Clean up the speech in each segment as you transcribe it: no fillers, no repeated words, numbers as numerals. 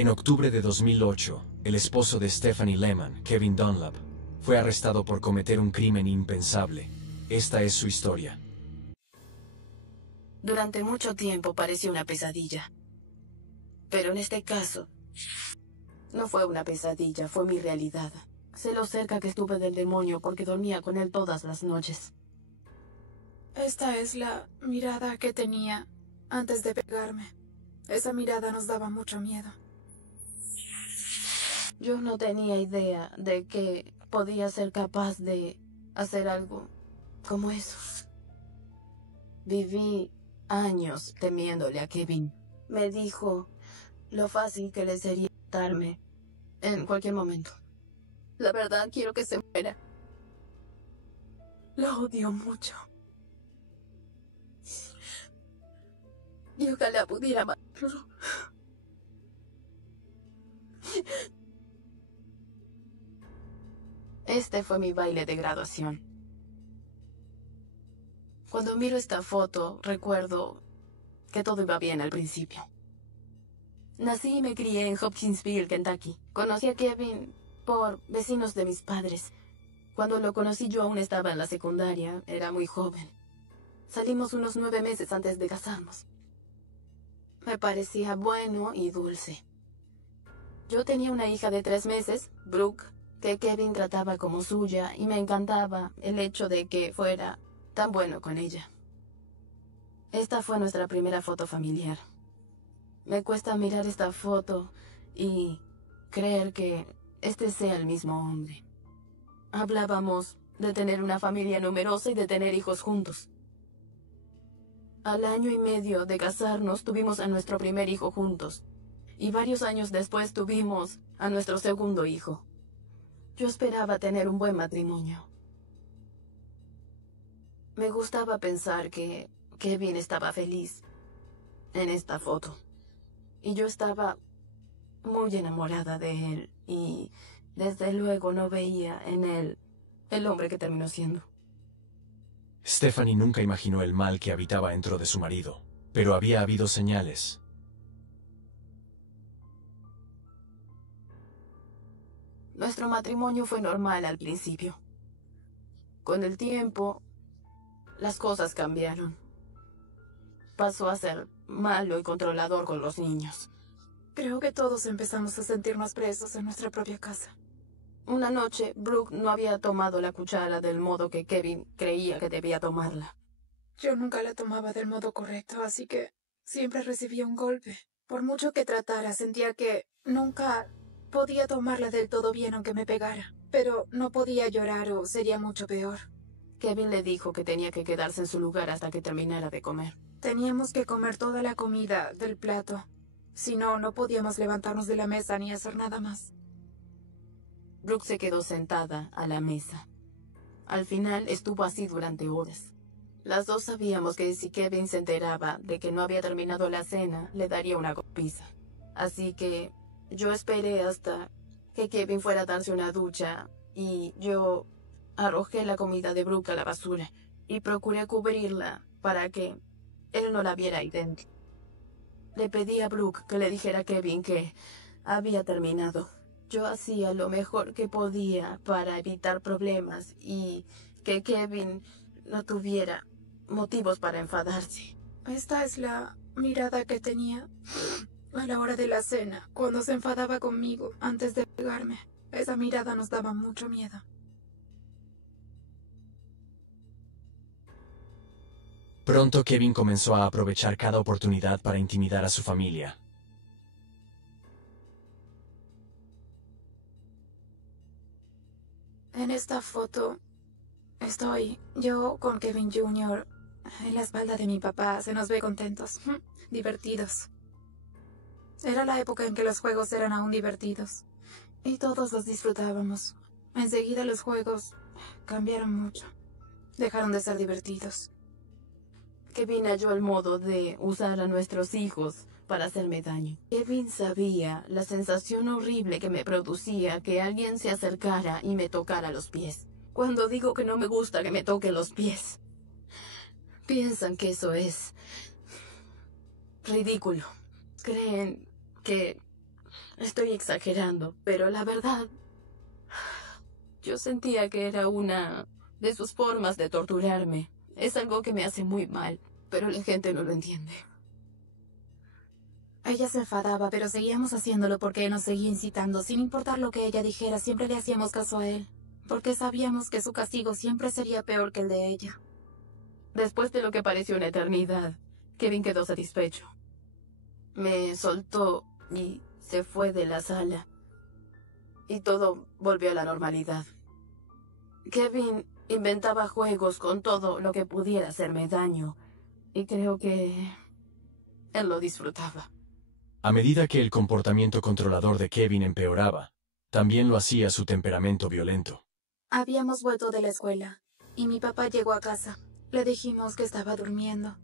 En octubre de 2008, el esposo de Stephanie Lehman, Kevin Dunlap, fue arrestado por cometer un crimen impensable. Esta es su historia. Durante mucho tiempo pareció una pesadilla. Pero en este caso, no fue una pesadilla, fue mi realidad. Sé lo cerca que estuve del demonio porque dormía con él todas las noches. Esta es la mirada que tenía antes de pegarme. Esa mirada nos daba mucho miedo. Yo no tenía idea de que podía ser capaz de hacer algo como eso. Viví años temiéndole a Kevin. Me dijo lo fácil que le sería matarme en cualquier momento. La verdad, quiero que se muera. Lo odio mucho. Y ojalá pudiera matarlo. Este fue mi baile de graduación. Cuando miro esta foto, recuerdo que todo iba bien al principio. Nací y me crié en Hopkinsville, Kentucky. Conocí a Kevin por vecinos de mis padres. Cuando lo conocí yo aún estaba en la secundaria, era muy joven. Salimos unos 9 meses antes de casarnos. Me parecía bueno y dulce. Yo tenía una hija de 3 meses, Brooke, que Kevin trataba como suya y me encantaba el hecho de que fuera tan bueno con ella. Esta fue nuestra primera foto familiar. Me cuesta mirar esta foto y creer que este sea el mismo hombre. Hablábamos de tener una familia numerosa y de tener hijos juntos. Al año y medio de casarnos tuvimos a nuestro primer hijo juntos. Y varios años después tuvimos a nuestro segundo hijo. Yo esperaba tener un buen matrimonio. Me gustaba pensar que Kevin estaba feliz en esta foto. Y yo estaba muy enamorada de él. Y desde luego no veía en él el hombre que terminó siendo. Stephanie nunca imaginó el mal que habitaba dentro de su marido, pero había habido señales. Nuestro matrimonio fue normal al principio. Con el tiempo, las cosas cambiaron. Pasó a ser malo y controlador con los niños. Creo que todos empezamos a sentirnos presos en nuestra propia casa. Una noche, Brooke no había tomado la cuchara del modo que Kevin creía que debía tomarla. Yo nunca la tomaba del modo correcto, así que siempre recibía un golpe. Por mucho que tratara, sentía que nunca podía tomarla del todo bien aunque me pegara. Pero no podía llorar o sería mucho peor. Kevin le dijo que tenía que quedarse en su lugar hasta que terminara de comer. Teníamos que comer toda la comida del plato. Si no, no podíamos levantarnos de la mesa ni hacer nada más. Brooke se quedó sentada a la mesa. Al final estuvo así durante horas. Las dos sabíamos que si Kevin se enteraba de que no había terminado la cena, le daría una golpiza. Así que yo esperé hasta que Kevin fuera a darse una ducha y yo arrojé la comida de Brooke a la basura y procuré cubrirla para que él no la viera ahí dentro. Le pedí a Brooke que le dijera a Kevin que había terminado. Yo hacía lo mejor que podía para evitar problemas y que Kevin no tuviera motivos para enfadarse. Esta es la mirada que tenía a la hora de la cena, cuando se enfadaba conmigo antes de pegarme. Esa mirada nos daba mucho miedo. Pronto Kevin comenzó a aprovechar cada oportunidad para intimidar a su familia. En esta foto estoy yo con Kevin Jr. en la espalda de mi papá. Se nos ve contentos, divertidos. Era la época en que los juegos eran aún divertidos y todos los disfrutábamos. Enseguida los juegos cambiaron mucho. Dejaron de ser divertidos. Kevin halló el modo de usar a nuestros hijos para hacerme daño. Kevin sabía la sensación horrible que me producía que alguien se acercara y me tocara los pies. Cuando digo que no me gusta que me toquen los pies, piensan que eso es ridículo. Creen que estoy exagerando, pero la verdad, yo sentía que era una de sus formas de torturarme. Es algo que me hace muy mal, pero la gente no lo entiende. Ella se enfadaba, pero seguíamos haciéndolo porque él nos seguía incitando. Sin importar lo que ella dijera, siempre le hacíamos caso a él, porque sabíamos que su castigo siempre sería peor que el de ella. Después de lo que pareció una eternidad, Kevin quedó satisfecho. Me soltó y se fue de la sala. Y todo volvió a la normalidad. Kevin inventaba juegos con todo lo que pudiera hacerme daño. Y creo que él lo disfrutaba. A medida que el comportamiento controlador de Kevin empeoraba, también lo hacía su temperamento violento. Habíamos vuelto de la escuela, y mi papá llegó a casa. Le dijimos que estaba durmiendo.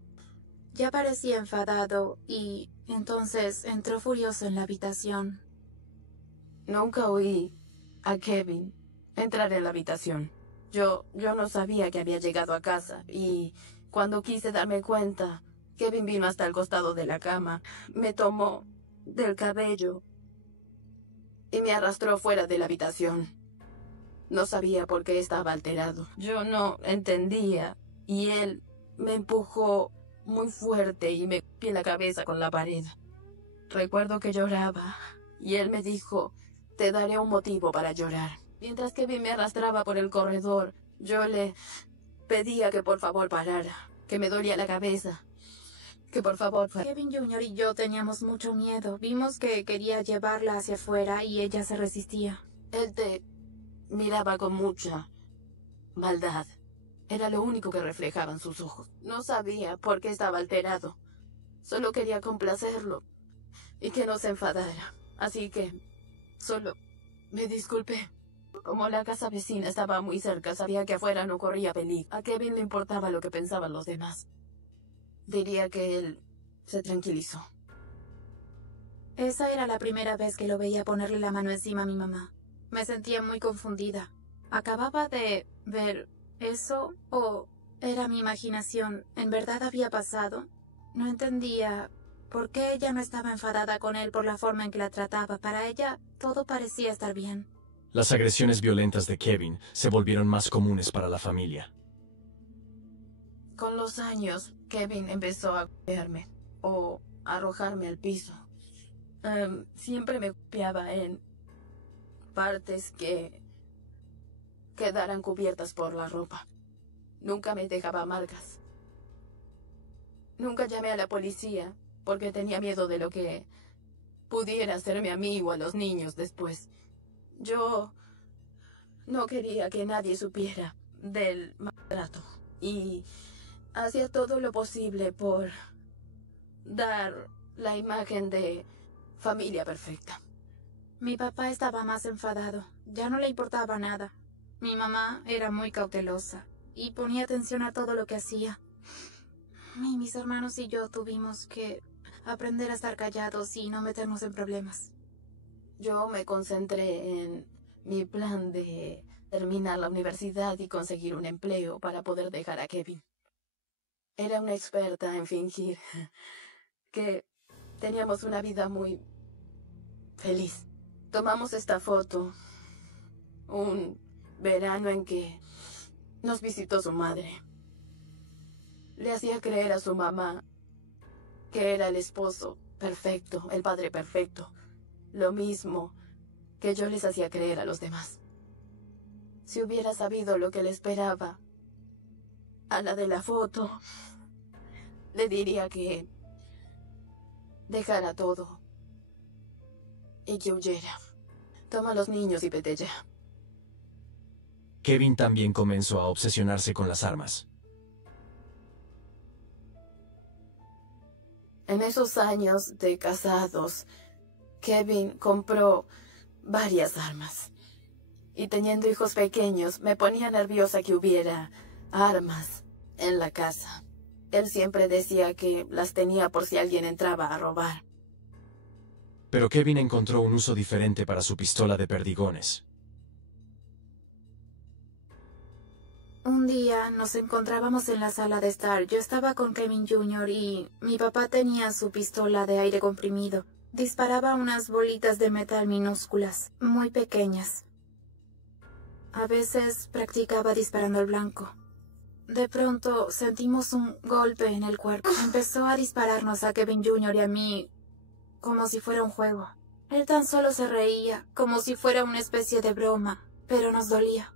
Ya parecía enfadado, y entonces entró furioso en la habitación. Nunca oí a Kevin entrar en la habitación. Yo no sabía que había llegado a casa, y cuando quise darme cuenta, Kevin vino hasta el costado de la cama, me tomó del cabello y me arrastró fuera de la habitación. No sabía por qué estaba alterado. Yo no entendía, y él me empujó muy fuerte y me golpeé la cabeza con la pared. Recuerdo que lloraba, y él me dijo, te daré un motivo para llorar. Mientras Kevin me arrastraba por el corredor, yo le pedía que por favor parara, que me dolía la cabeza, que por favor... Kevin Jr. y yo teníamos mucho miedo. Vimos que quería llevarla hacia afuera y ella se resistía. Él te miraba con mucha maldad. Era lo único que reflejaban sus ojos. No sabía por qué estaba alterado. Solo quería complacerlo y que no se enfadara. Así que solo me disculpé. Como la casa vecina estaba muy cerca, sabía que afuera no corría peligro. A Kevin le importaba lo que pensaban los demás. Diría que él se tranquilizó. Esa era la primera vez que lo veía ponerle la mano encima a mi mamá. Me sentía muy confundida. ¿Acababa de ver eso o era mi imaginación? ¿En verdad había pasado? No entendía por qué ella no estaba enfadada con él por la forma en que la trataba. Para ella todo parecía estar bien. Las agresiones violentas de Kevin se volvieron más comunes para la familia. Con los años, Kevin empezó a golpearme o a arrojarme al piso. Siempre me golpeaba en partes que quedaran cubiertas por la ropa. Nunca me dejaba marcas. Nunca llamé a la policía porque tenía miedo de lo que pudiera hacerme a mí o a los niños después. Yo no quería que nadie supiera del maltrato y hacía todo lo posible por dar la imagen de familia perfecta. Mi papá estaba más enfadado. Ya no le importaba nada. Mi mamá era muy cautelosa y ponía atención a todo lo que hacía. Y mis hermanos y yo tuvimos que aprender a estar callados y no meternos en problemas. Yo me concentré en mi plan de terminar la universidad y conseguir un empleo para poder dejar a Kevin. Era una experta en fingir que teníamos una vida muy feliz. Tomamos esta foto un verano en que nos visitó su madre. Le hacía creer a su mamá que era el esposo perfecto, el padre perfecto. Lo mismo que yo les hacía creer a los demás. Si hubiera sabido lo que le esperaba a la de la foto, le diría que dejara todo y que huyera. Toma a los niños y vete ya. Kevin también comenzó a obsesionarse con las armas. En esos años de casados, Kevin compró varias armas. Y teniendo hijos pequeños, me ponía nerviosa que hubiera armas en la casa. Él siempre decía que las tenía por si alguien entraba a robar. Pero Kevin encontró un uso diferente para su pistola de perdigones. Un día nos encontrábamos en la sala de estar. Yo estaba con Kevin Jr. y mi papá tenía su pistola de aire comprimido. Disparaba unas bolitas de metal minúsculas, muy pequeñas. A veces practicaba disparando al blanco. De pronto sentimos un golpe en el cuerpo. Empezó a dispararnos a Kevin Jr. y a mí como si fuera un juego. Él tan solo se reía, como si fuera una especie de broma, pero nos dolía.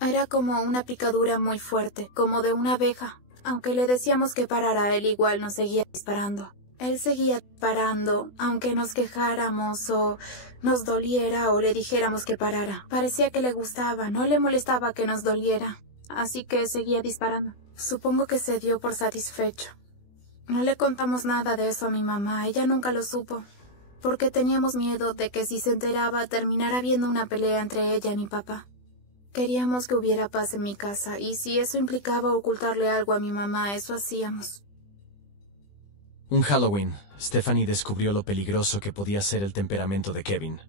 Era como una picadura muy fuerte, como de una abeja. Aunque le decíamos que parara, él igual nos seguía disparando. Él seguía disparando, aunque nos quejáramos o nos doliera o le dijéramos que parara. Parecía que le gustaba, no le molestaba que nos doliera. Así que seguía disparando. Supongo que se dio por satisfecho. No le contamos nada de eso a mi mamá, ella nunca lo supo. Porque teníamos miedo de que si se enteraba terminara habiendo una pelea entre ella y mi papá. Queríamos que hubiera paz en mi casa, y si eso implicaba ocultarle algo a mi mamá, eso hacíamos. Un Halloween, Stephanie descubrió lo peligroso que podía ser el temperamento de Kevin.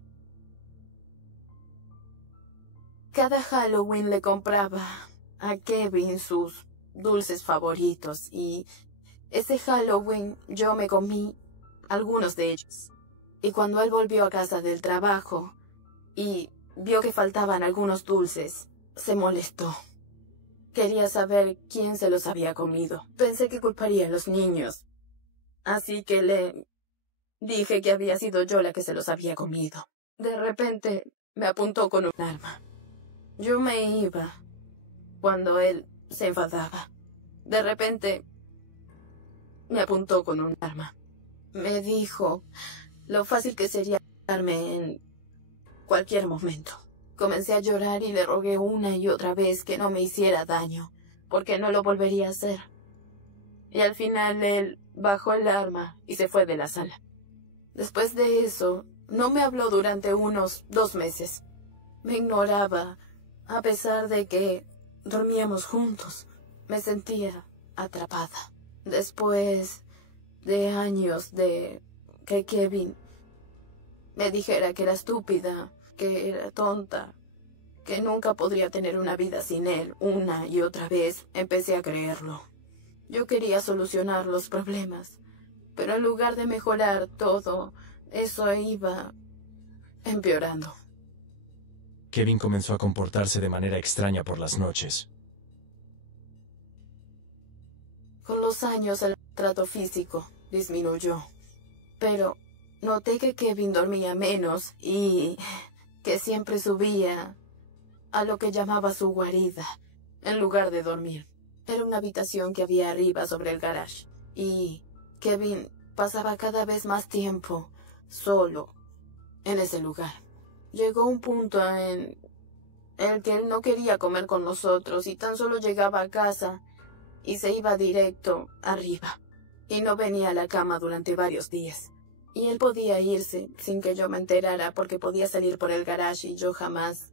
Cada Halloween le compraba a Kevin sus dulces favoritos y ese Halloween yo me comí algunos de ellos. Y cuando él volvió a casa del trabajo y vio que faltaban algunos dulces, se molestó. Quería saber quién se los había comido. Pensé que culparía a los niños. Así que le dije que había sido yo la que se los había comido. De repente me apuntó con un arma. Yo me iba cuando él se enfadaba. De repente me apuntó con un arma. Me dijo lo fácil que sería matarme en cualquier momento. Comencé a llorar y le rogué una y otra vez que no me hiciera daño, porque no lo volvería a hacer. Y al final él bajó el arma y se fue de la sala. Después de eso, no me habló durante unos 2 meses. Me ignoraba, a pesar de que dormíamos juntos. Me sentía atrapada. Después de años de que Kevin me dijera que era estúpida, que era tonta, que nunca podría tener una vida sin él, una y otra vez, empecé a creerlo. Yo quería solucionar los problemas, pero en lugar de mejorar todo, eso iba empeorando. Kevin comenzó a comportarse de manera extraña por las noches. Con los años el trato físico disminuyó, pero noté que Kevin dormía menos y que siempre subía a lo que llamaba su guarida, en lugar de dormir. Era una habitación que había arriba sobre el garage, y Kevin pasaba cada vez más tiempo solo en ese lugar. Llegó un punto en el que él no quería comer con nosotros y tan solo llegaba a casa y se iba directo arriba, y no venía a la cama durante varios días. Y él podía irse sin que yo me enterara porque podía salir por el garage y yo jamás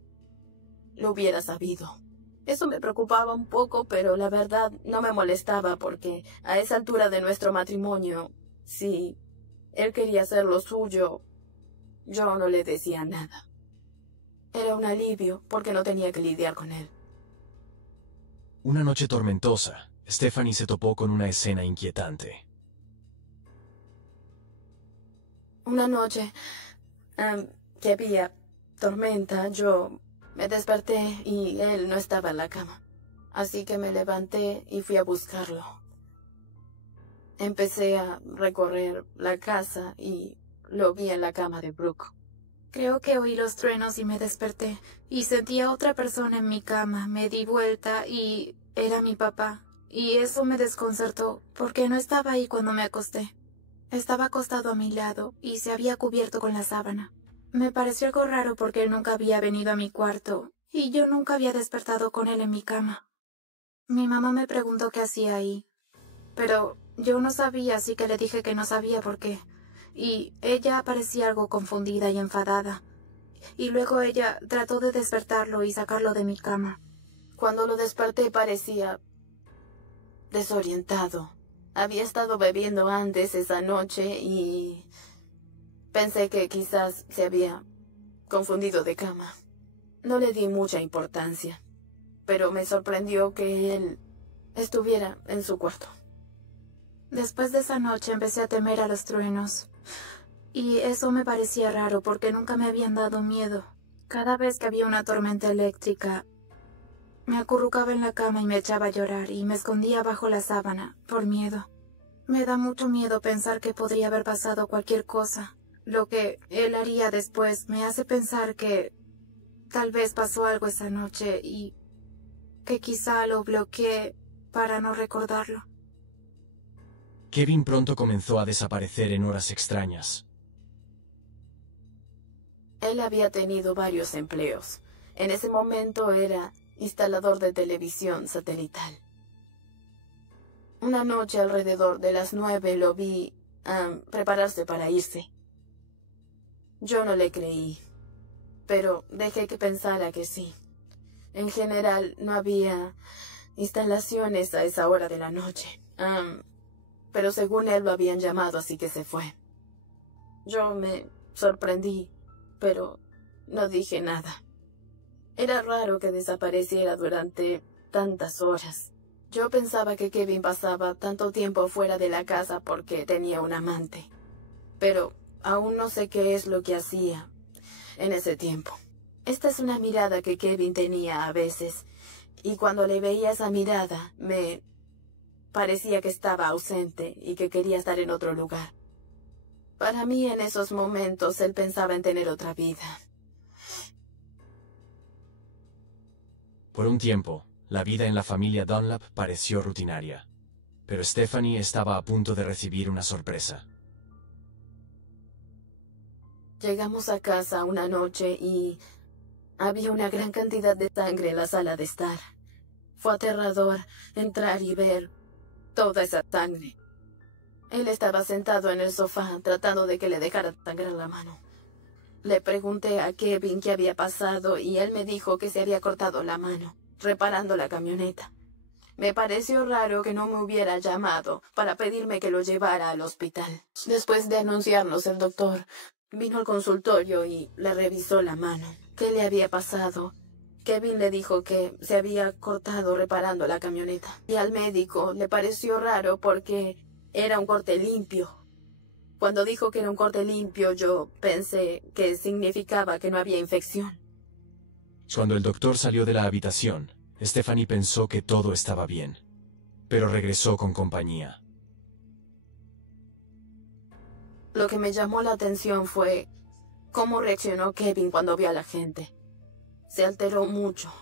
lo hubiera sabido. Eso me preocupaba un poco, pero la verdad no me molestaba porque a esa altura de nuestro matrimonio, si él quería hacer lo suyo, yo no le decía nada. Era un alivio porque no tenía que lidiar con él. Una noche tormentosa, Stephanie se topó con una escena inquietante. Una noche que había tormenta, yo me desperté y él no estaba en la cama. Así que me levanté y fui a buscarlo. Empecé a recorrer la casa y lo vi en la cama de Brooke. Creo que oí los truenos y me desperté, y sentí a otra persona en mi cama. Me di vuelta y era mi papá, y eso me desconcertó, porque no estaba ahí cuando me acosté. Estaba acostado a mi lado y se había cubierto con la sábana. Me pareció algo raro porque él nunca había venido a mi cuarto, y yo nunca había despertado con él en mi cama. Mi mamá me preguntó qué hacía ahí, pero yo no sabía, así que le dije que no sabía por qué. Y ella parecía algo confundida y enfadada. Y luego ella trató de despertarlo y sacarlo de mi cama. Cuando lo desperté parecía desorientado. Había estado bebiendo antes esa noche y pensé que quizás se había confundido de cama. No le di mucha importancia, pero me sorprendió que él estuviera en su cuarto. Después de esa noche empecé a temer a los truenos. Y eso me parecía raro porque nunca me habían dado miedo. Cada vez que había una tormenta eléctrica, me acurrucaba en la cama y me echaba a llorar y me escondía bajo la sábana por miedo. Me da mucho miedo pensar que podría haber pasado cualquier cosa. Lo que él haría después me hace pensar que tal vez pasó algo esa noche y que quizá lo bloqueé para no recordarlo. Kevin pronto comenzó a desaparecer en horas extrañas. Él había tenido varios empleos. En ese momento era instalador de televisión satelital. Una noche alrededor de las 9 lo vi prepararse para irse. Yo no le creí, pero dejé que pensara que sí. En general no había instalaciones a esa hora de la noche. Pero según él lo habían llamado, así que se fue. Yo me sorprendí, pero no dije nada. Era raro que desapareciera durante tantas horas. Yo pensaba que Kevin pasaba tanto tiempo fuera de la casa porque tenía un amante. Pero aún no sé qué es lo que hacía en ese tiempo. Esta es una mirada que Kevin tenía a veces. Y cuando le veía esa mirada, me parecía que estaba ausente y que quería estar en otro lugar. Para mí, en esos momentos, él pensaba en tener otra vida. Por un tiempo, la vida en la familia Dunlap pareció rutinaria. Pero Stephanie estaba a punto de recibir una sorpresa. Llegamos a casa una noche y había una gran cantidad de sangre en la sala de estar. Fue aterrador entrar y ver toda esa sangre. Él estaba sentado en el sofá tratando de que le dejara sangrar la mano. Le pregunté a Kevin qué había pasado y él me dijo que se había cortado la mano, reparando la camioneta. Me pareció raro que no me hubiera llamado para pedirme que lo llevara al hospital. Después de anunciarnos, el doctor vino al consultorio y le revisó la mano. ¿Qué le había pasado? Kevin le dijo que se había cortado reparando la camioneta. Y al médico le pareció raro porque era un corte limpio. Cuando dijo que era un corte limpio, yo pensé que significaba que no había infección. Cuando el doctor salió de la habitación, Stephanie pensó que todo estaba bien, pero regresó con compañía. Lo que me llamó la atención fue cómo reaccionó Kevin cuando vio a la gente. Se alteró mucho.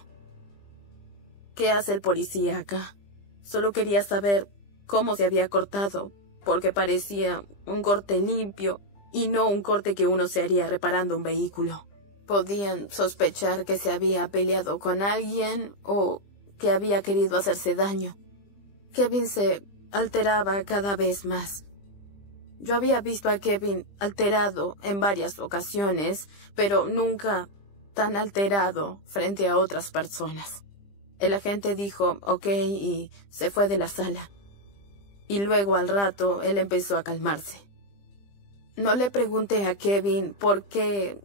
¿Qué hace el policía acá? Solo quería saber cómo se había cortado, porque parecía un corte limpio y no un corte que uno se haría reparando un vehículo. Podían sospechar que se había peleado con alguien o que había querido hacerse daño. Kevin se alteraba cada vez más. Yo había visto a Kevin alterado en varias ocasiones, pero nunca tan alterado frente a otras personas. El agente dijo ok y se fue de la sala. Y luego al rato él empezó a calmarse. No le pregunté a Kevin por qué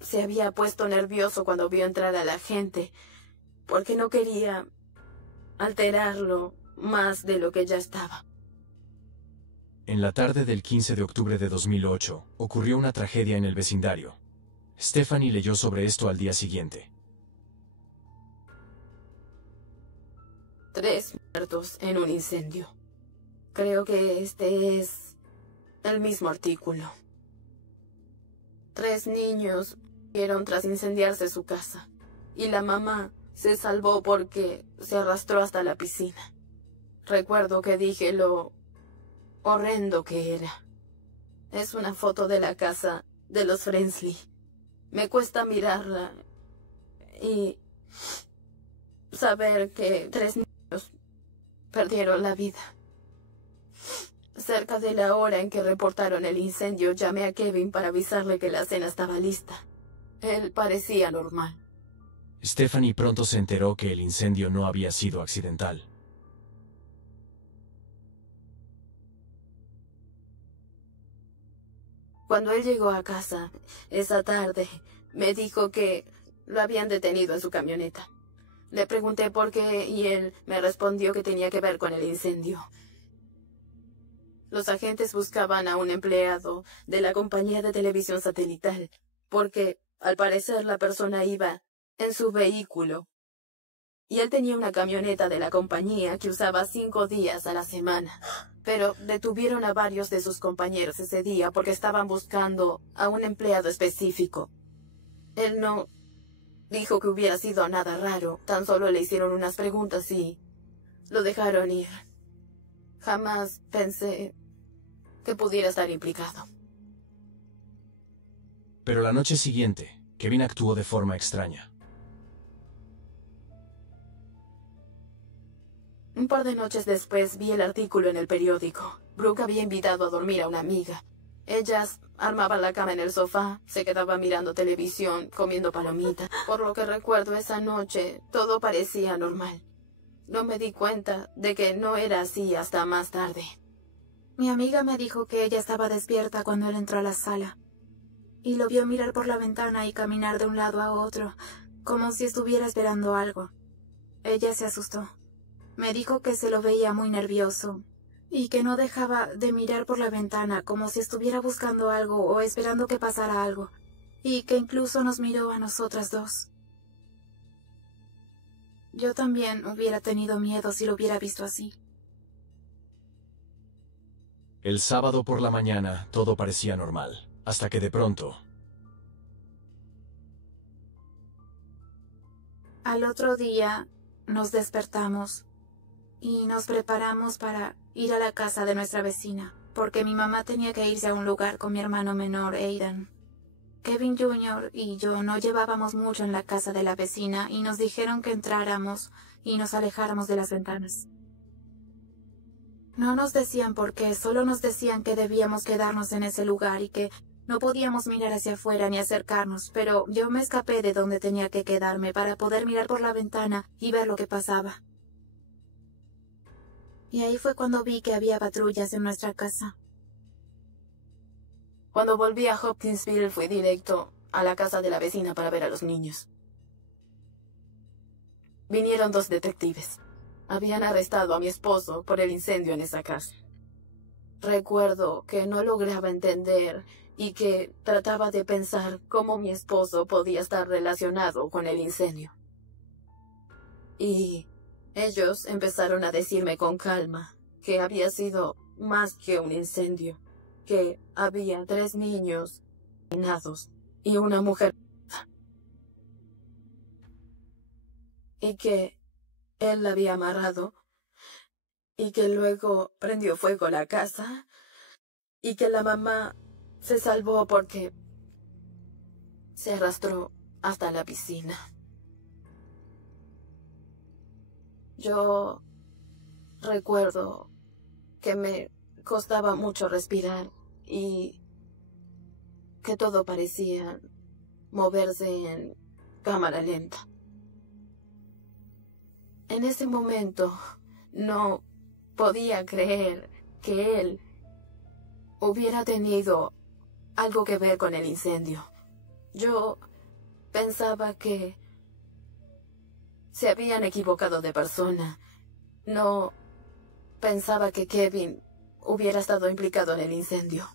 se había puesto nervioso cuando vio entrar a la gente, porque no quería alterarlo más de lo que ya estaba. En la tarde del 15 de octubre de 2008, ocurrió una tragedia en el vecindario. Stephanie leyó sobre esto al día siguiente. 3 muertos en un incendio. Creo que este es el mismo artículo. 3 niños murieron tras incendiarse su casa. Y la mamá se salvó porque se arrastró hasta la piscina. Recuerdo que dije lo horrendo que era. Es una foto de la casa de los Frensley. Me cuesta mirarla y saber que 3 niños perdieron la vida. Cerca de la hora en que reportaron el incendio, llamé a Kevin para avisarle que la cena estaba lista. Él parecía normal. Stephanie pronto se enteró que el incendio no había sido accidental. Cuando él llegó a casa esa tarde, me dijo que lo habían detenido en su camioneta. Le pregunté por qué y él me respondió que tenía que ver con el incendio. Los agentes buscaban a un empleado de la compañía de televisión satelital, porque, al parecer, la persona iba en su vehículo. Y él tenía una camioneta de la compañía que usaba 5 días a la semana. Pero detuvieron a varios de sus compañeros ese día porque estaban buscando a un empleado específico. Él no dijo que hubiera sido nada raro, tan solo le hicieron unas preguntas y lo dejaron ir. Jamás pensé que pudiera estar implicado. Pero la noche siguiente, Kevin actuó de forma extraña. Un par de noches después vi el artículo en el periódico. Brooke había invitado a dormir a una amiga. Ellas armaban la cama en el sofá, se quedaban mirando televisión, comiendo palomitas. Por lo que recuerdo esa noche, todo parecía normal. No me di cuenta de que no era así hasta más tarde. Mi amiga me dijo que ella estaba despierta cuando él entró a la sala. Y lo vio mirar por la ventana y caminar de un lado a otro, como si estuviera esperando algo. Ella se asustó. Me dijo que se lo veía muy nervioso y que no dejaba de mirar por la ventana como si estuviera buscando algo o esperando que pasara algo, y que incluso nos miró a nosotras dos. Yo también hubiera tenido miedo si lo hubiera visto así. El sábado por la mañana todo parecía normal, hasta que de pronto... Al otro día nos despertamos y nos preparamos para ir a la casa de nuestra vecina, porque mi mamá tenía que irse a un lugar con mi hermano menor, Aidan. Kevin Jr. y yo no llevábamos mucho en la casa de la vecina y nos dijeron que entráramos y nos alejáramos de las ventanas. No nos decían por qué, solo nos decían que debíamos quedarnos en ese lugar y que no podíamos mirar hacia afuera ni acercarnos, pero yo me escapé de donde tenía que quedarme para poder mirar por la ventana y ver lo que pasaba. Y ahí fue cuando vi que había patrullas en nuestra casa. Cuando volví a Hopkinsville fui directo a la casa de la vecina para ver a los niños. Vinieron 2 detectives. Habían arrestado a mi esposo por el incendio en esa casa. Recuerdo que no lograba entender y que trataba de pensar cómo mi esposo podía estar relacionado con el incendio. Y ellos empezaron a decirme con calma que había sido más que un incendio, que había 3 niños asesinados y una mujer, y que él la había amarrado, y que luego prendió fuego la casa, y que la mamá se salvó porque se arrastró hasta la piscina. Yo recuerdo que me costaba mucho respirar y que todo parecía moverse en cámara lenta. En ese momento no podía creer que él hubiera tenido algo que ver con el incendio. Yo pensaba que se habían equivocado de persona. No pensaba que Kevin hubiera estado implicado en el incendio.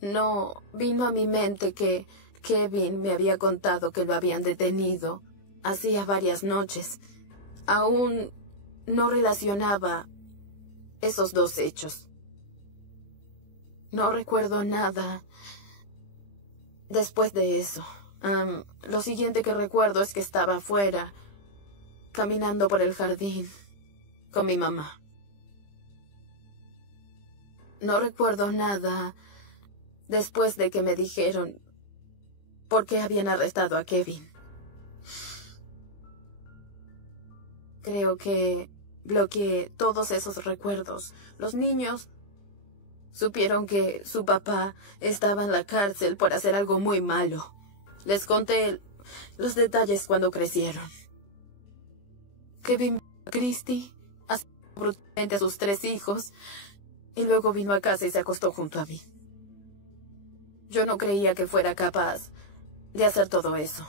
No vino a mi mente que Kevin me había contado que lo habían detenido hacía varias noches. Aún no relacionaba esos 2 hechos. No recuerdo nada después de eso. Lo siguiente que recuerdo es que estaba afuera, caminando por el jardín, con mi mamá. No recuerdo nada después de que me dijeron por qué habían arrestado a Kevin. Creo que bloqueé todos esos recuerdos. Los niños supieron que su papá estaba en la cárcel por hacer algo muy malo. Les conté los detalles cuando crecieron. Kevin Christie asesinó brutalmente a sus 3 hijos y luego vino a casa y se acostó junto a mí. Yo no creía que fuera capaz de hacer todo eso.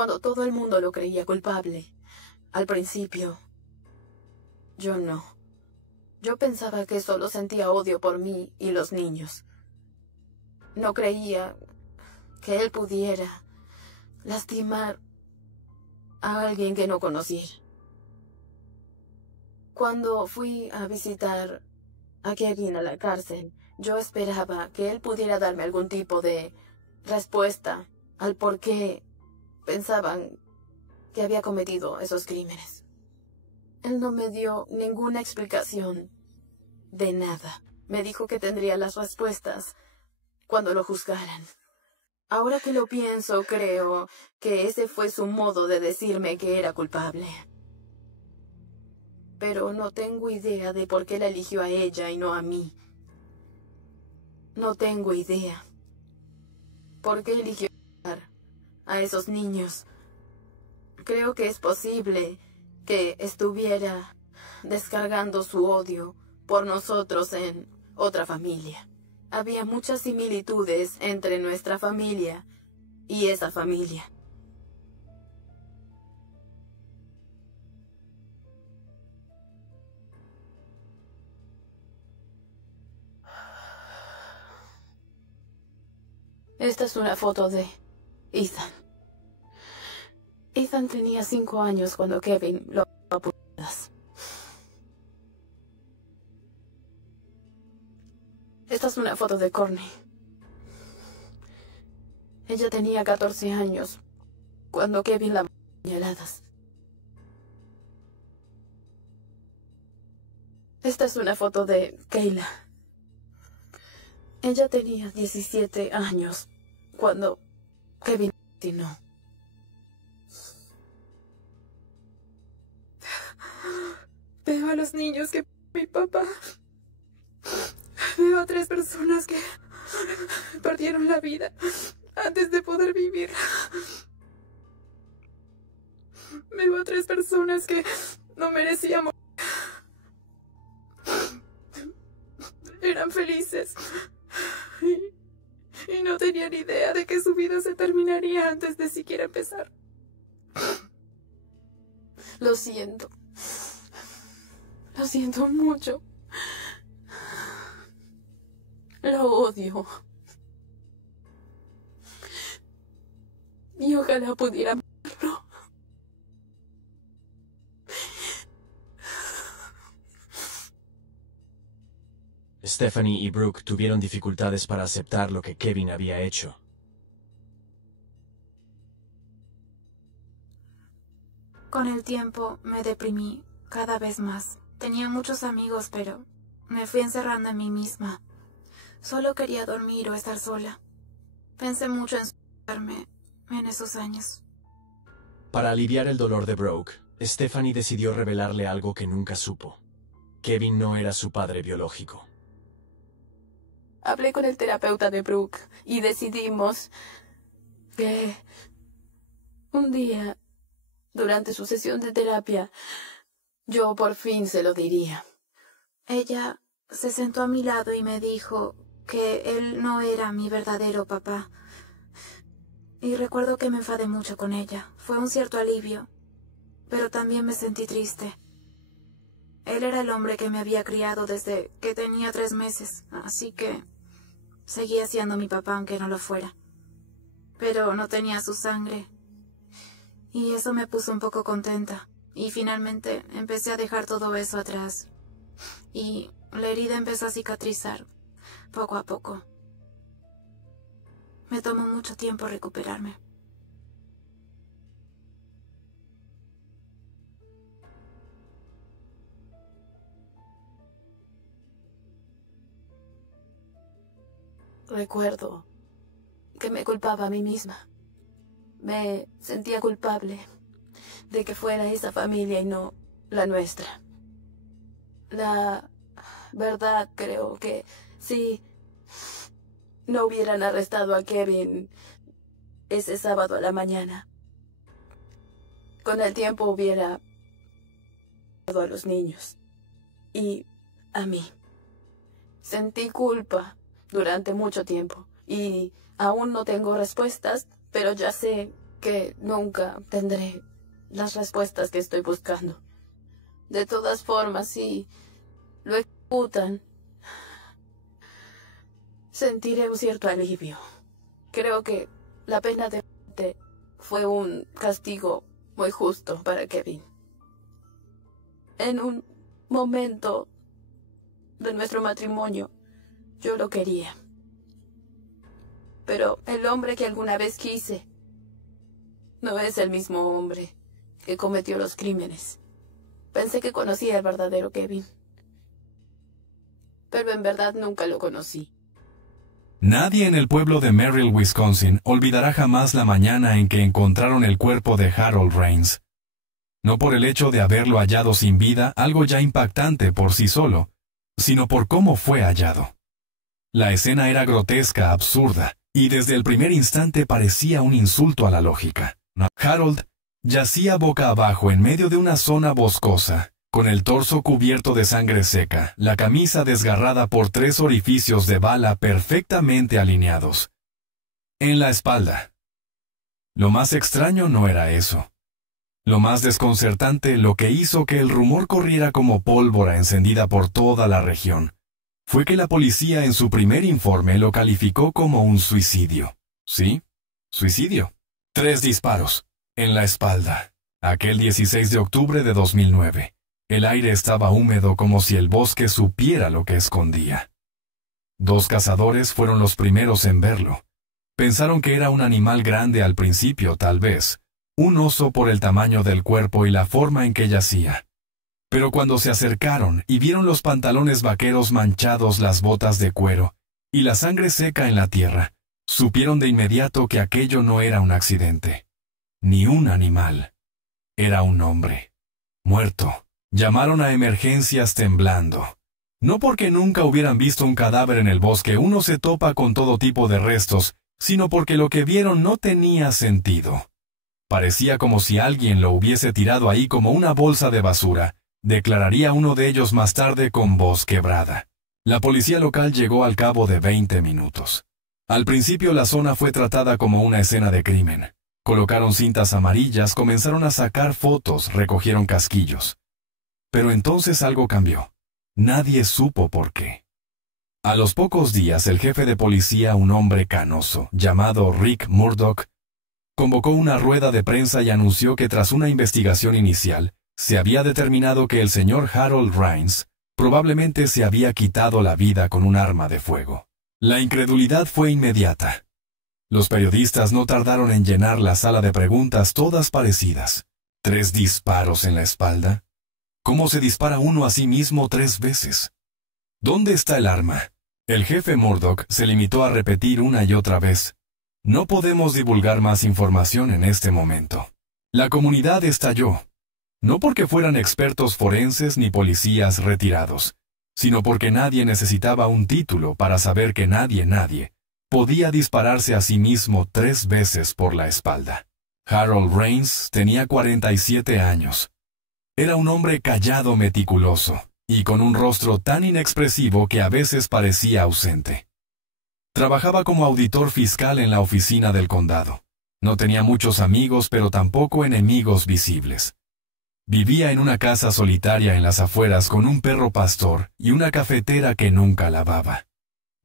cuando todo el mundo lo creía culpable. Al principio, yo no. Yo pensaba que solo sentía odio por mí y los niños. No creía que él pudiera lastimar a alguien que no conocía. Cuando fui a visitar a Kevin a la cárcel, yo esperaba que él pudiera darme algún tipo de respuesta al por qué pensaban que había cometido esos crímenes. Él no me dio ninguna explicación de nada. Me dijo que tendría las respuestas cuando lo juzgaran. Ahora que lo pienso, creo que ese fue su modo de decirme que era culpable. Pero no tengo idea de por qué la eligió a ella y no a mí. No tengo idea. ¿Por qué eligió a esos niños? Creo que es posible que estuviera descargando su odio por nosotros en otra familia. Había muchas similitudes entre nuestra familia y esa familia. Esta es una foto de Ethan. Ethan tenía 5 años cuando Kevin lo apuñaló. Esta es una foto de Courtney. Ella tenía 14 años cuando Kevin la apuñaladas. Esta es una foto de Kayla. Ella tenía 17 años cuando Kevin asesinó. Veo a los niños que mi papá. Veo a 3 personas que perdieron la vida antes de poder vivir. Veo a 3 personas que no merecían morir. Eran felices. Y no tenían idea de que su vida se terminaría antes de siquiera empezar. Lo siento. Lo siento mucho. Lo odio. Y ojalá pudiera verlo. Stephanie y Brooke tuvieron dificultades para aceptar lo que Kevin había hecho. Con el tiempo me deprimí cada vez más. Tenía muchos amigos, pero me fui encerrando en mí misma. Solo quería dormir o estar sola. Pensé mucho en suicidarme en esos años. Para aliviar el dolor de Brooke, Stephanie decidió revelarle algo que nunca supo. Kevin no era su padre biológico. Hablé con el terapeuta de Brooke y decidimos que un día, durante su sesión de terapia, yo por fin se lo diría. Ella se sentó a mi lado y me dijo que él no era mi verdadero papá. Y recuerdo que me enfadé mucho con ella. Fue un cierto alivio, pero también me sentí triste. Él era el hombre que me había criado desde que tenía 3 meses, así que seguía siendo mi papá aunque no lo fuera. Pero no tenía su sangre, y eso me puso un poco contenta. Y finalmente empecé a dejar todo eso atrás, y la herida empezó a cicatrizar, poco a poco. Me tomó mucho tiempo recuperarme. Recuerdo que me culpaba a mí misma. Me sentía culpable de que fuera esa familia y no la nuestra. La verdad, creo que si no hubieran arrestado a Kevin ese sábado a la mañana, con el tiempo hubiera a los niños y a mí. Sentí culpa durante mucho tiempo y aún no tengo respuestas, pero ya sé que nunca tendré las respuestas que estoy buscando. De todas formas, si lo ejecutan, sentiré un cierto alivio. Creo que la pena de muerte fue un castigo muy justo para Kevin. En un momento de nuestro matrimonio, yo lo quería. Pero el hombre que alguna vez quise no es el mismo hombre que cometió los crímenes. Pensé que conocía al verdadero Kevin, pero en verdad nunca lo conocí. Nadie en el pueblo de Merrill, Wisconsin, olvidará jamás la mañana en que encontraron el cuerpo de Harold Rains. No por el hecho de haberlo hallado sin vida, algo ya impactante por sí solo, sino por cómo fue hallado. La escena era grotesca, absurda, y desde el primer instante parecía un insulto a la lógica. Harold yacía boca abajo en medio de una zona boscosa, con el torso cubierto de sangre seca, la camisa desgarrada por 3 orificios de bala perfectamente alineados. En la espalda. Lo más extraño no era eso. Lo más desconcertante, lo que hizo que el rumor corriera como pólvora encendida por toda la región, fue que la policía en su primer informe lo calificó como un suicidio. ¿Sí? Suicidio. 3 disparos. En la espalda. Aquel 16 de octubre de 2009. El aire estaba húmedo como si el bosque supiera lo que escondía. 2 cazadores fueron los primeros en verlo. Pensaron que era un animal grande al principio, tal vez. Un oso por el tamaño del cuerpo y la forma en que yacía. Pero cuando se acercaron y vieron los pantalones vaqueros manchados, las botas de cuero y la sangre seca en la tierra, supieron de inmediato que aquello no era un accidente. Ni un animal. Era un hombre. Muerto. Llamaron a emergencias temblando. No porque nunca hubieran visto un cadáver en el bosque, uno se topa con todo tipo de restos, sino porque lo que vieron no tenía sentido. Parecía como si alguien lo hubiese tirado ahí como una bolsa de basura, declararía uno de ellos más tarde con voz quebrada. La policía local llegó al cabo de 20 minutos. Al principio la zona fue tratada como una escena de crimen. Colocaron cintas amarillas, comenzaron a sacar fotos, recogieron casquillos. Pero entonces algo cambió. Nadie supo por qué. A los pocos días, el jefe de policía, un hombre canoso, llamado Rick Murdoch, convocó una rueda de prensa y anunció que tras una investigación inicial, se había determinado que el señor Harold Rains probablemente se había quitado la vida con un arma de fuego. La incredulidad fue inmediata. Los periodistas no tardaron en llenar la sala de preguntas, todas parecidas. 3 disparos en la espalda. ¿Cómo se dispara uno a sí mismo 3 veces? ¿Dónde está el arma? El jefe Murdoch se limitó a repetir una y otra vez: no podemos divulgar más información en este momento. La comunidad estalló. No porque fueran expertos forenses ni policías retirados, sino porque nadie necesitaba un título para saber que nadie podía dispararse a sí mismo 3 veces por la espalda. Harold Rains tenía 47 años. Era un hombre callado, meticuloso, y con un rostro tan inexpresivo que a veces parecía ausente. Trabajaba como auditor fiscal en la oficina del condado. No tenía muchos amigos, pero tampoco enemigos visibles. Vivía en una casa solitaria en las afueras con un perro pastor y una cafetera que nunca lavaba.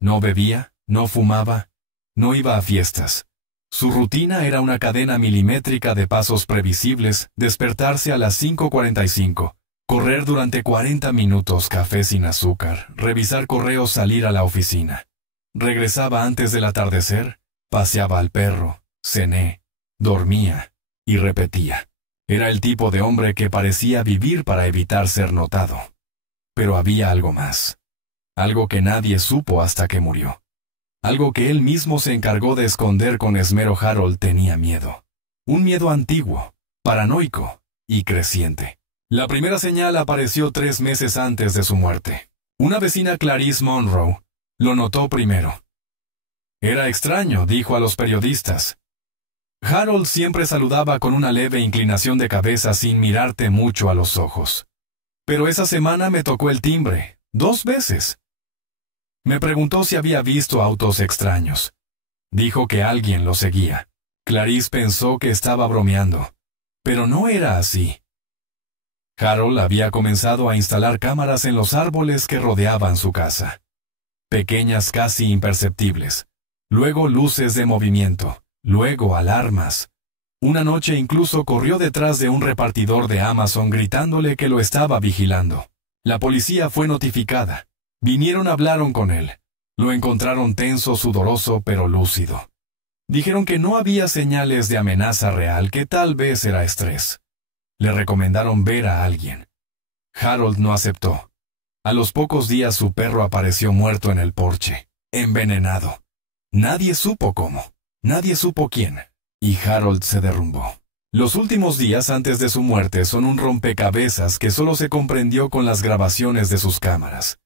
No bebía, no fumaba, no iba a fiestas. Su rutina era una cadena milimétrica de pasos previsibles: despertarse a las 5:45, correr durante 40 minutos, café sin azúcar, revisar correos, salir a la oficina. Regresaba antes del atardecer, paseaba al perro, cené, dormía y repetía. Era el tipo de hombre que parecía vivir para evitar ser notado. Pero había algo más. Algo que nadie supo hasta que murió. Algo que él mismo se encargó de esconder con esmero. Harold tenía miedo. Un miedo antiguo, paranoico y creciente. La primera señal apareció 3 meses antes de su muerte. Una vecina, Clarice Monroe, lo notó primero. Era extraño, dijo a los periodistas. Harold siempre saludaba con una leve inclinación de cabeza sin mirarte mucho a los ojos. Pero esa semana me tocó el timbre, 2 veces. Me preguntó si había visto autos extraños. Dijo que alguien lo seguía. Clarice pensó que estaba bromeando, pero no era así. Harold había comenzado a instalar cámaras en los árboles que rodeaban su casa. Pequeñas, casi imperceptibles. Luego luces de movimiento. Luego alarmas. Una noche incluso corrió detrás de un repartidor de Amazon gritándole que lo estaba vigilando. La policía fue notificada. Hablaron con él. Lo encontraron tenso, sudoroso, pero lúcido. Dijeron que no había señales de amenaza real, que tal vez era estrés. Le recomendaron ver a alguien. Harold no aceptó. A los pocos días su perro apareció muerto en el porche, envenenado. Nadie supo cómo, nadie supo quién, y Harold se derrumbó. Los últimos días antes de su muerte son un rompecabezas que solo se comprendió con las grabaciones de sus cámaras.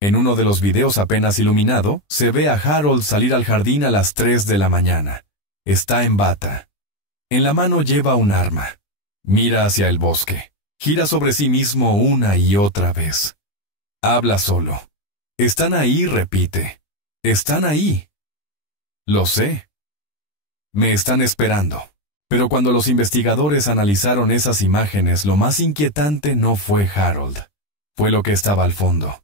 En uno de los videos apenas iluminado, se ve a Harold salir al jardín a las 3 de la mañana. Está en bata. En la mano lleva un arma. Mira hacia el bosque. Gira sobre sí mismo una y otra vez. Habla solo. Están ahí, repite. Están ahí. Lo sé. Me están esperando. Pero cuando los investigadores analizaron esas imágenes, lo más inquietante no fue Harold. Fue lo que estaba al fondo.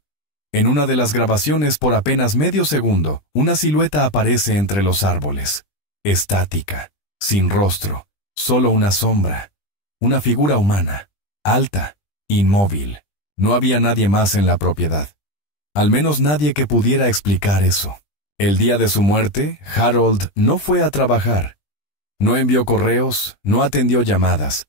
En una de las grabaciones, por apenas medio segundo, una silueta aparece entre los árboles. Estática, sin rostro, solo una sombra. Una figura humana, alta, inmóvil. No había nadie más en la propiedad. Al menos nadie que pudiera explicar eso. El día de su muerte, Harold no fue a trabajar. No envió correos, no atendió llamadas.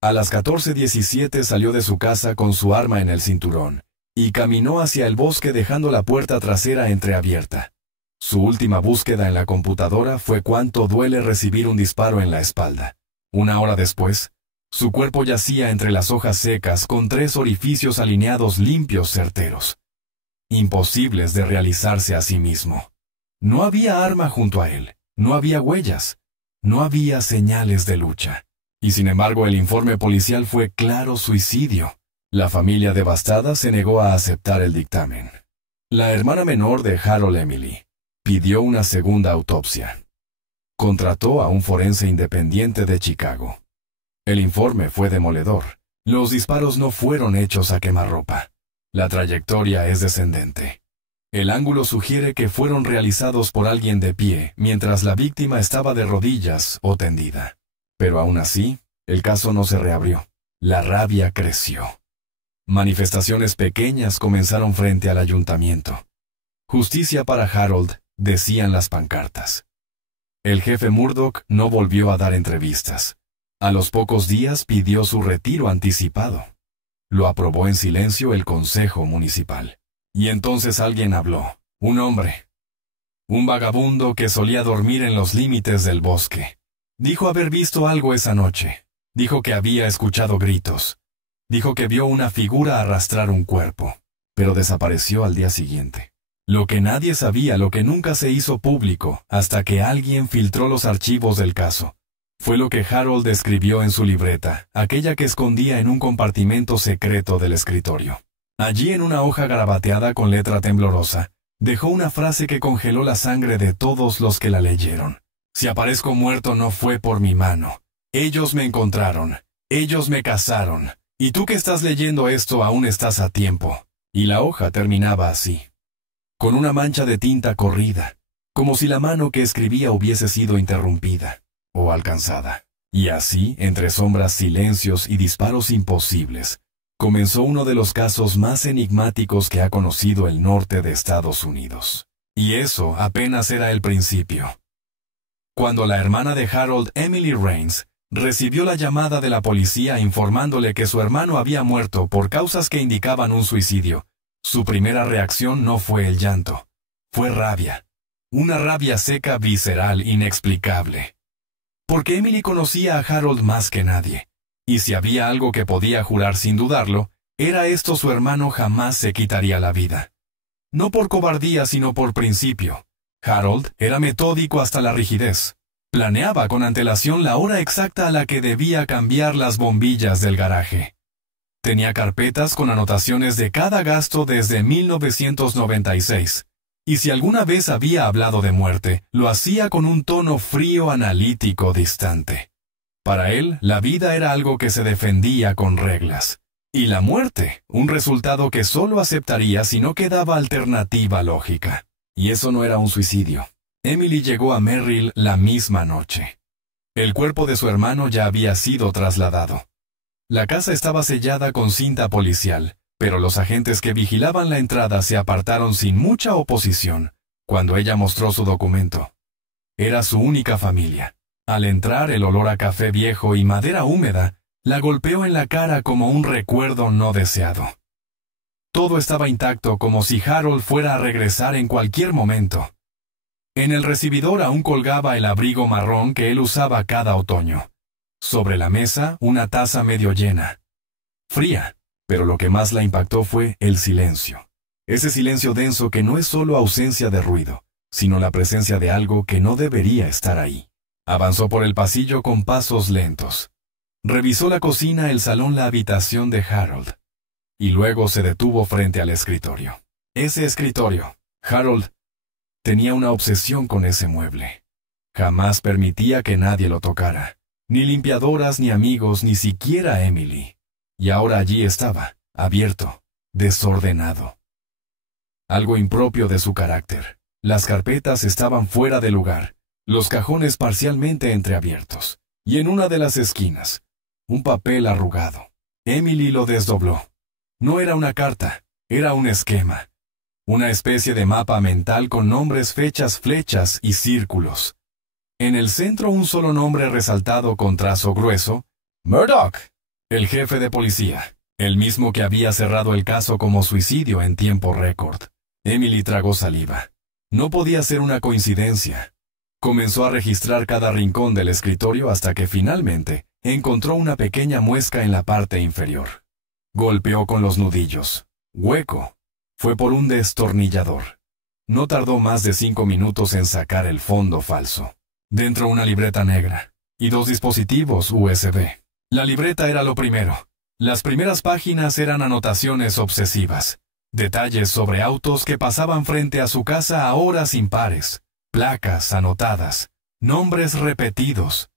A las 14:17 salió de su casa con su arma en el cinturón y caminó hacia el bosque dejando la puerta trasera entreabierta. Su última búsqueda en la computadora fue cuánto duele recibir un disparo en la espalda. Una hora después, su cuerpo yacía entre las hojas secas con 3 orificios alineados limpios, certeros. Imposibles de realizarse a sí mismo. No había arma junto a él, no había huellas, no había señales de lucha. Y sin embargo el informe policial fue claro: suicidio. La familia devastada se negó a aceptar el dictamen. La hermana menor de Harold, Emily, pidió una segunda autopsia. Contrató a un forense independiente de Chicago. El informe fue demoledor. Los disparos no fueron hechos a quemarropa. La trayectoria es descendente. El ángulo sugiere que fueron realizados por alguien de pie, mientras la víctima estaba de rodillas o tendida. Pero aún así, el caso no se reabrió. La rabia creció. Manifestaciones pequeñas comenzaron frente al ayuntamiento. Justicia para Harold, decían las pancartas. El jefe Murdoch no volvió a dar entrevistas. A los pocos días pidió su retiro anticipado. Lo aprobó en silencio el consejo municipal. Y entonces alguien habló. Un hombre. Un vagabundo que solía dormir en los límites del bosque. Dijo haber visto algo esa noche. Dijo que había escuchado gritos. Dijo que vio una figura arrastrar un cuerpo. Pero desapareció al día siguiente. Lo que nadie sabía, lo que nunca se hizo público, hasta que alguien filtró los archivos del caso. Fue lo que Harold escribió en su libreta, aquella que escondía en un compartimento secreto del escritorio. Allí, en una hoja garabateada con letra temblorosa, dejó una frase que congeló la sangre de todos los que la leyeron. Si aparezco muerto no fue por mi mano. Ellos me encontraron. Ellos me cazaron. Y tú que estás leyendo esto aún estás a tiempo. Y la hoja terminaba así, con una mancha de tinta corrida, como si la mano que escribía hubiese sido interrumpida o alcanzada. Y así, entre sombras, silencios y disparos imposibles, comenzó uno de los casos más enigmáticos que ha conocido el norte de Estados Unidos. Y eso apenas era el principio. Cuando la hermana de Harold, Emily Rains, recibió la llamada de la policía informándole que su hermano había muerto por causas que indicaban un suicidio, su primera reacción no fue el llanto, fue rabia. Una rabia seca, visceral, inexplicable. Porque Emily conocía a Harold más que nadie, y si había algo que podía jurar sin dudarlo, era esto: su hermano jamás se quitaría la vida. No por cobardía, sino por principio. Harold era metódico hasta la rigidez. Planeaba con antelación la hora exacta a la que debía cambiar las bombillas del garaje. Tenía carpetas con anotaciones de cada gasto desde 1996, y si alguna vez había hablado de muerte, lo hacía con un tono frío, analítico, distante. Para él, la vida era algo que se defendía con reglas, y la muerte, un resultado que solo aceptaría si no quedaba alternativa lógica. Y eso no era un suicidio. Emily llegó a Merrill la misma noche. El cuerpo de su hermano ya había sido trasladado. La casa estaba sellada con cinta policial, pero los agentes que vigilaban la entrada se apartaron sin mucha oposición cuando ella mostró su documento. Era su única familia. Al entrar, el olor a café viejo y madera húmeda la golpeó en la cara como un recuerdo no deseado. Todo estaba intacto, como si Harold fuera a regresar en cualquier momento. En el recibidor aún colgaba el abrigo marrón que él usaba cada otoño. Sobre la mesa, una taza medio llena. Fría, pero lo que más la impactó fue el silencio. Ese silencio denso que no es solo ausencia de ruido, sino la presencia de algo que no debería estar ahí. Avanzó por el pasillo con pasos lentos. Revisó la cocina, el salón, la habitación de Harold. Y luego se detuvo frente al escritorio. Ese escritorio, Harold tenía una obsesión con ese mueble. Jamás permitía que nadie lo tocara. Ni limpiadoras, ni amigos, ni siquiera Emily. Y ahora allí estaba, abierto, desordenado. Algo impropio de su carácter. Las carpetas estaban fuera de lugar, los cajones parcialmente entreabiertos, y en una de las esquinas, un papel arrugado. Emily lo desdobló. No era una carta, era un esquema. Una especie de mapa mental con nombres, fechas, flechas y círculos. En el centro un solo nombre resaltado con trazo grueso: Murdoch, el jefe de policía, el mismo que había cerrado el caso como suicidio en tiempo récord. Emily tragó saliva. No podía ser una coincidencia. Comenzó a registrar cada rincón del escritorio hasta que finalmente encontró una pequeña muesca en la parte inferior. Golpeó con los nudillos. Hueco. Fue por un destornillador. No tardó más de 5 minutos en sacar el fondo falso. Dentro una libreta negra y 2 dispositivos USB. La libreta era lo primero. Las primeras páginas eran anotaciones obsesivas. Detalles sobre autos que pasaban frente a su casa a horas impares. Placas anotadas. Nombres repetidos.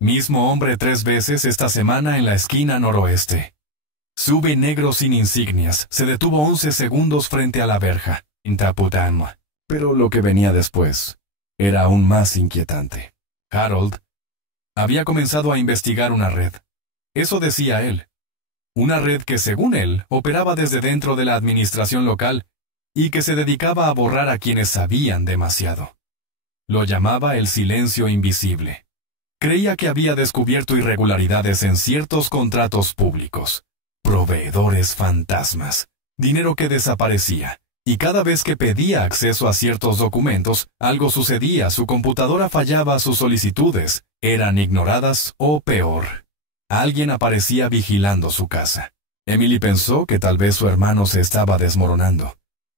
Mismo hombre 3 veces esta semana en la esquina noroeste. SUV negro sin insignias se detuvo 11 segundos frente a la verja. Intaputam. Pero lo que venía después era aún más inquietante. Harold había comenzado a investigar una red. Eso decía él. Una red que, según él, operaba desde dentro de la administración local y que se dedicaba a borrar a quienes sabían demasiado. Lo llamaba el silencio invisible. Creía que había descubierto irregularidades en ciertos contratos públicos, proveedores fantasmas, dinero que desaparecía, y cada vez que pedía acceso a ciertos documentos, algo sucedía, su computadora fallaba, sus solicitudes eran ignoradas o peor. Alguien aparecía vigilando su casa. Emily pensó que tal vez su hermano se estaba desmoronando,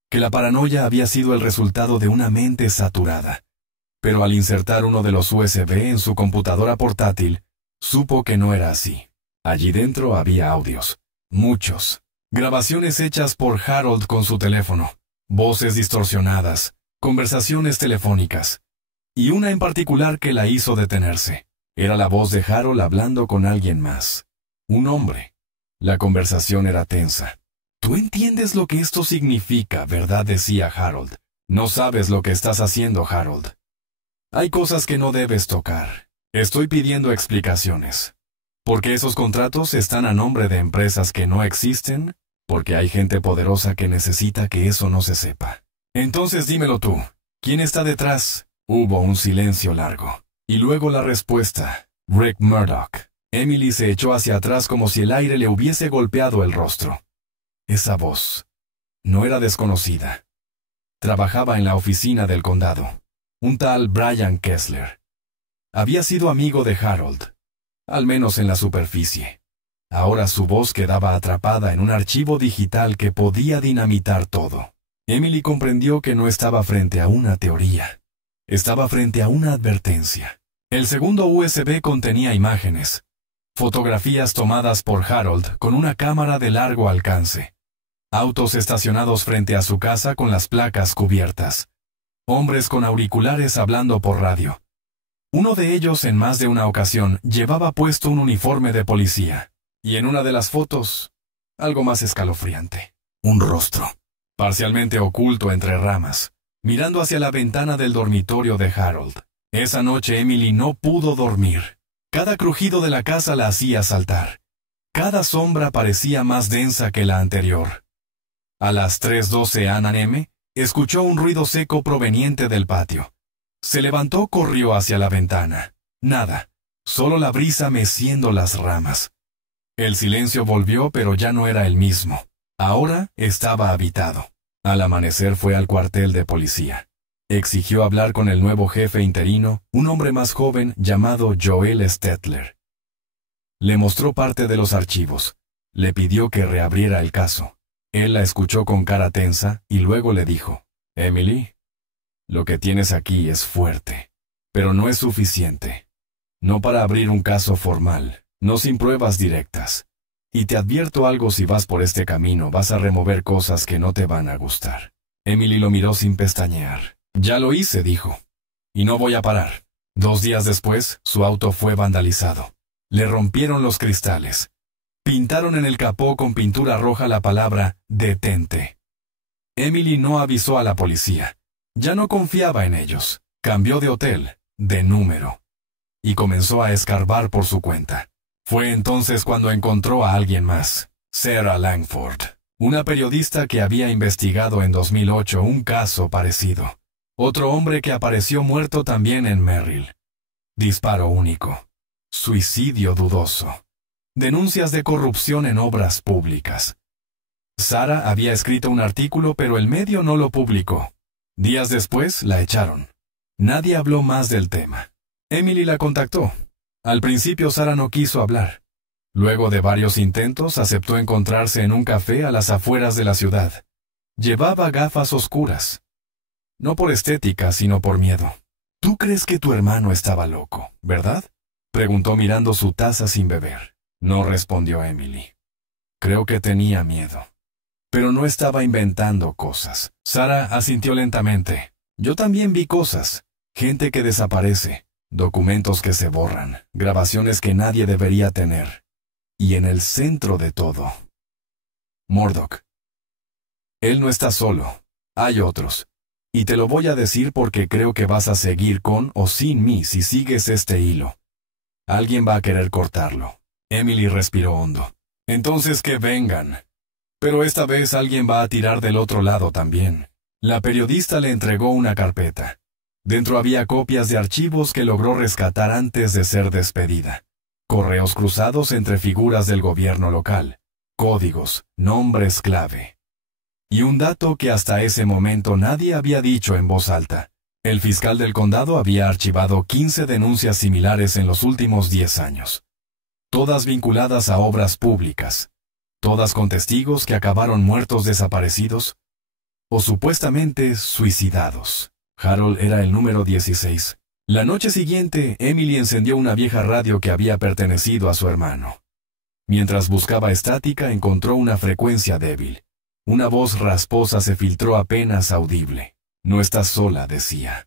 que la paranoia había sido el resultado de una mente saturada. Pero al insertar uno de los USB en su computadora portátil, supo que no era así. Allí dentro había audios. Muchos. Grabaciones hechas por Harold con su teléfono. Voces distorsionadas. Conversaciones telefónicas. Y una en particular que la hizo detenerse. Era la voz de Harold hablando con alguien más. Un hombre. La conversación era tensa. «Tú entiendes lo que esto significa, ¿verdad?», decía Harold. «No sabes lo que estás haciendo, Harold. Hay cosas que no debes tocar. Estoy pidiendo explicaciones. Porque esos contratos están a nombre de empresas que no existen, porque hay gente poderosa que necesita que eso no se sepa. Entonces dímelo tú. ¿Quién está detrás?» Hubo un silencio largo. Y luego la respuesta: Rick Murdoch. Emily se echó hacia atrás como si el aire le hubiese golpeado el rostro. Esa voz no era desconocida. Trabajaba en la oficina del condado. Un tal Brian Kessler. Había sido amigo de Harold, al menos en la superficie. Ahora su voz quedaba atrapada en un archivo digital que podía dinamitar todo. Emily comprendió que no estaba frente a una teoría. Estaba frente a una advertencia. El segundo USB contenía imágenes. Fotografías tomadas por Harold con una cámara de largo alcance. Autos estacionados frente a su casa con las placas cubiertas. hombres con auriculares hablando por radio. Uno de ellos en más de una ocasión llevaba puesto un uniforme de policía, y en una de las fotos, algo más escalofriante, un rostro, parcialmente oculto entre ramas, mirando hacia la ventana del dormitorio de Harold. Esa noche Emily no pudo dormir. Cada crujido de la casa la hacía saltar. Cada sombra parecía más densa que la anterior. A las 3:12 a.m., escuchó un ruido seco proveniente del patio. Se levantó, corrió hacia la ventana. Nada, solo la brisa meciendo las ramas. El silencio volvió, pero ya no era el mismo. Ahora estaba habitado. Al amanecer fue al cuartel de policía. Exigió hablar con el nuevo jefe interino, un hombre más joven llamado Joel Stetler. Le mostró parte de los archivos. Le pidió que reabriera el caso. Él la escuchó con cara tensa y luego le dijo, «Emily, lo que tienes aquí es fuerte, pero no es suficiente. No para abrir un caso formal, no sin pruebas directas. Y te advierto algo, si vas por este camino vas a remover cosas que no te van a gustar». Emily lo miró sin pestañear. «Ya lo hice», dijo. «Y no voy a parar». 2 días después, su auto fue vandalizado. Le rompieron los cristales. Pintaron en el capó con pintura roja la palabra «detente». Emily no avisó a la policía. Ya no confiaba en ellos. Cambió de hotel, de número, y comenzó a escarbar por su cuenta. Fue entonces cuando encontró a alguien más, Sarah Langford, una periodista que había investigado en 2008 un caso parecido. Otro hombre que apareció muerto también en Merrill. Disparo único. Suicidio dudoso. Denuncias de corrupción en obras públicas. Sarah había escrito un artículo, pero el medio no lo publicó. Días después la echaron. Nadie habló más del tema. Emily la contactó. Al principio Sarah no quiso hablar. Luego de varios intentos aceptó encontrarse en un café a las afueras de la ciudad. Llevaba gafas oscuras. No por estética, sino por miedo. «Tú crees que tu hermano estaba loco, ¿verdad?», preguntó mirando su taza sin beber. No respondió Emily. «Creo que tenía miedo. Pero no estaba inventando cosas». Sarah asintió lentamente. «Yo también vi cosas. Gente que desaparece, documentos que se borran, grabaciones que nadie debería tener. Y en el centro de todo, Murdoch. Él no está solo. Hay otros. Y te lo voy a decir porque creo que vas a seguir con o sin mí si sigues este hilo. Alguien va a querer cortarlo». Emily respiró hondo. «Entonces que vengan. Pero esta vez alguien va a tirar del otro lado también». La periodista le entregó una carpeta. Dentro había copias de archivos que logró rescatar antes de ser despedida. Correos cruzados entre figuras del gobierno local. Códigos, nombres clave. Y un dato que hasta ese momento nadie había dicho en voz alta. El fiscal del condado había archivado 15 denuncias similares en los últimos 10 años. Todas vinculadas a obras públicas. Todas con testigos que acabaron muertos, desaparecidos o supuestamente suicidados. Harold era el número 16. La noche siguiente, Emily encendió una vieja radio que había pertenecido a su hermano. Mientras buscaba estática, encontró una frecuencia débil. Una voz rasposa se filtró apenas audible. «No estás sola», decía.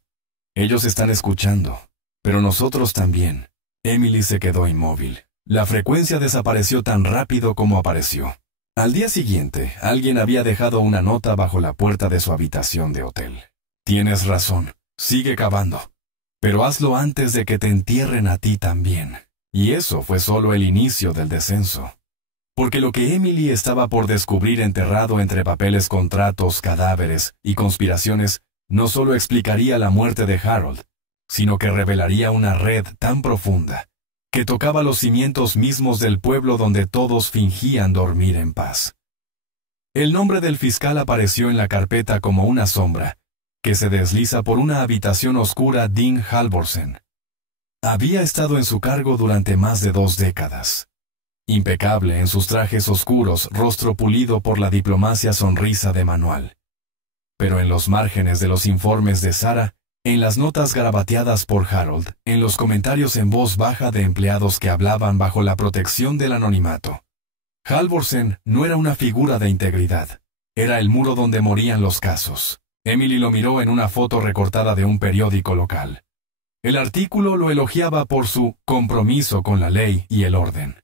«Ellos están escuchando. Pero nosotros también». Emily se quedó inmóvil. La frecuencia desapareció tan rápido como apareció. Al día siguiente, alguien había dejado una nota bajo la puerta de su habitación de hotel. «Tienes razón. Sigue cavando. Pero hazlo antes de que te entierren a ti también». Y eso fue solo el inicio del descenso. Porque lo que Emily estaba por descubrir enterrado entre papeles, contratos, cadáveres y conspiraciones no solo explicaría la muerte de Harold, sino que revelaría una red tan profunda que tocaba los cimientos mismos del pueblo donde todos fingían dormir en paz. El nombre del fiscal apareció en la carpeta como una sombra que se desliza por una habitación oscura. Dean Halvorsen había estado en su cargo durante más de 2 décadas. Impecable en sus trajes oscuros, rostro pulido por la diplomacia, sonrisa de manual. Pero en los márgenes de los informes de Sarah, en las notas garabateadas por Harold, en los comentarios en voz baja de empleados que hablaban bajo la protección del anonimato, Halvorsen no era una figura de integridad. Era el muro donde morían los casos. Emily lo miró en una foto recortada de un periódico local. El artículo lo elogiaba por su compromiso con la ley y el orden.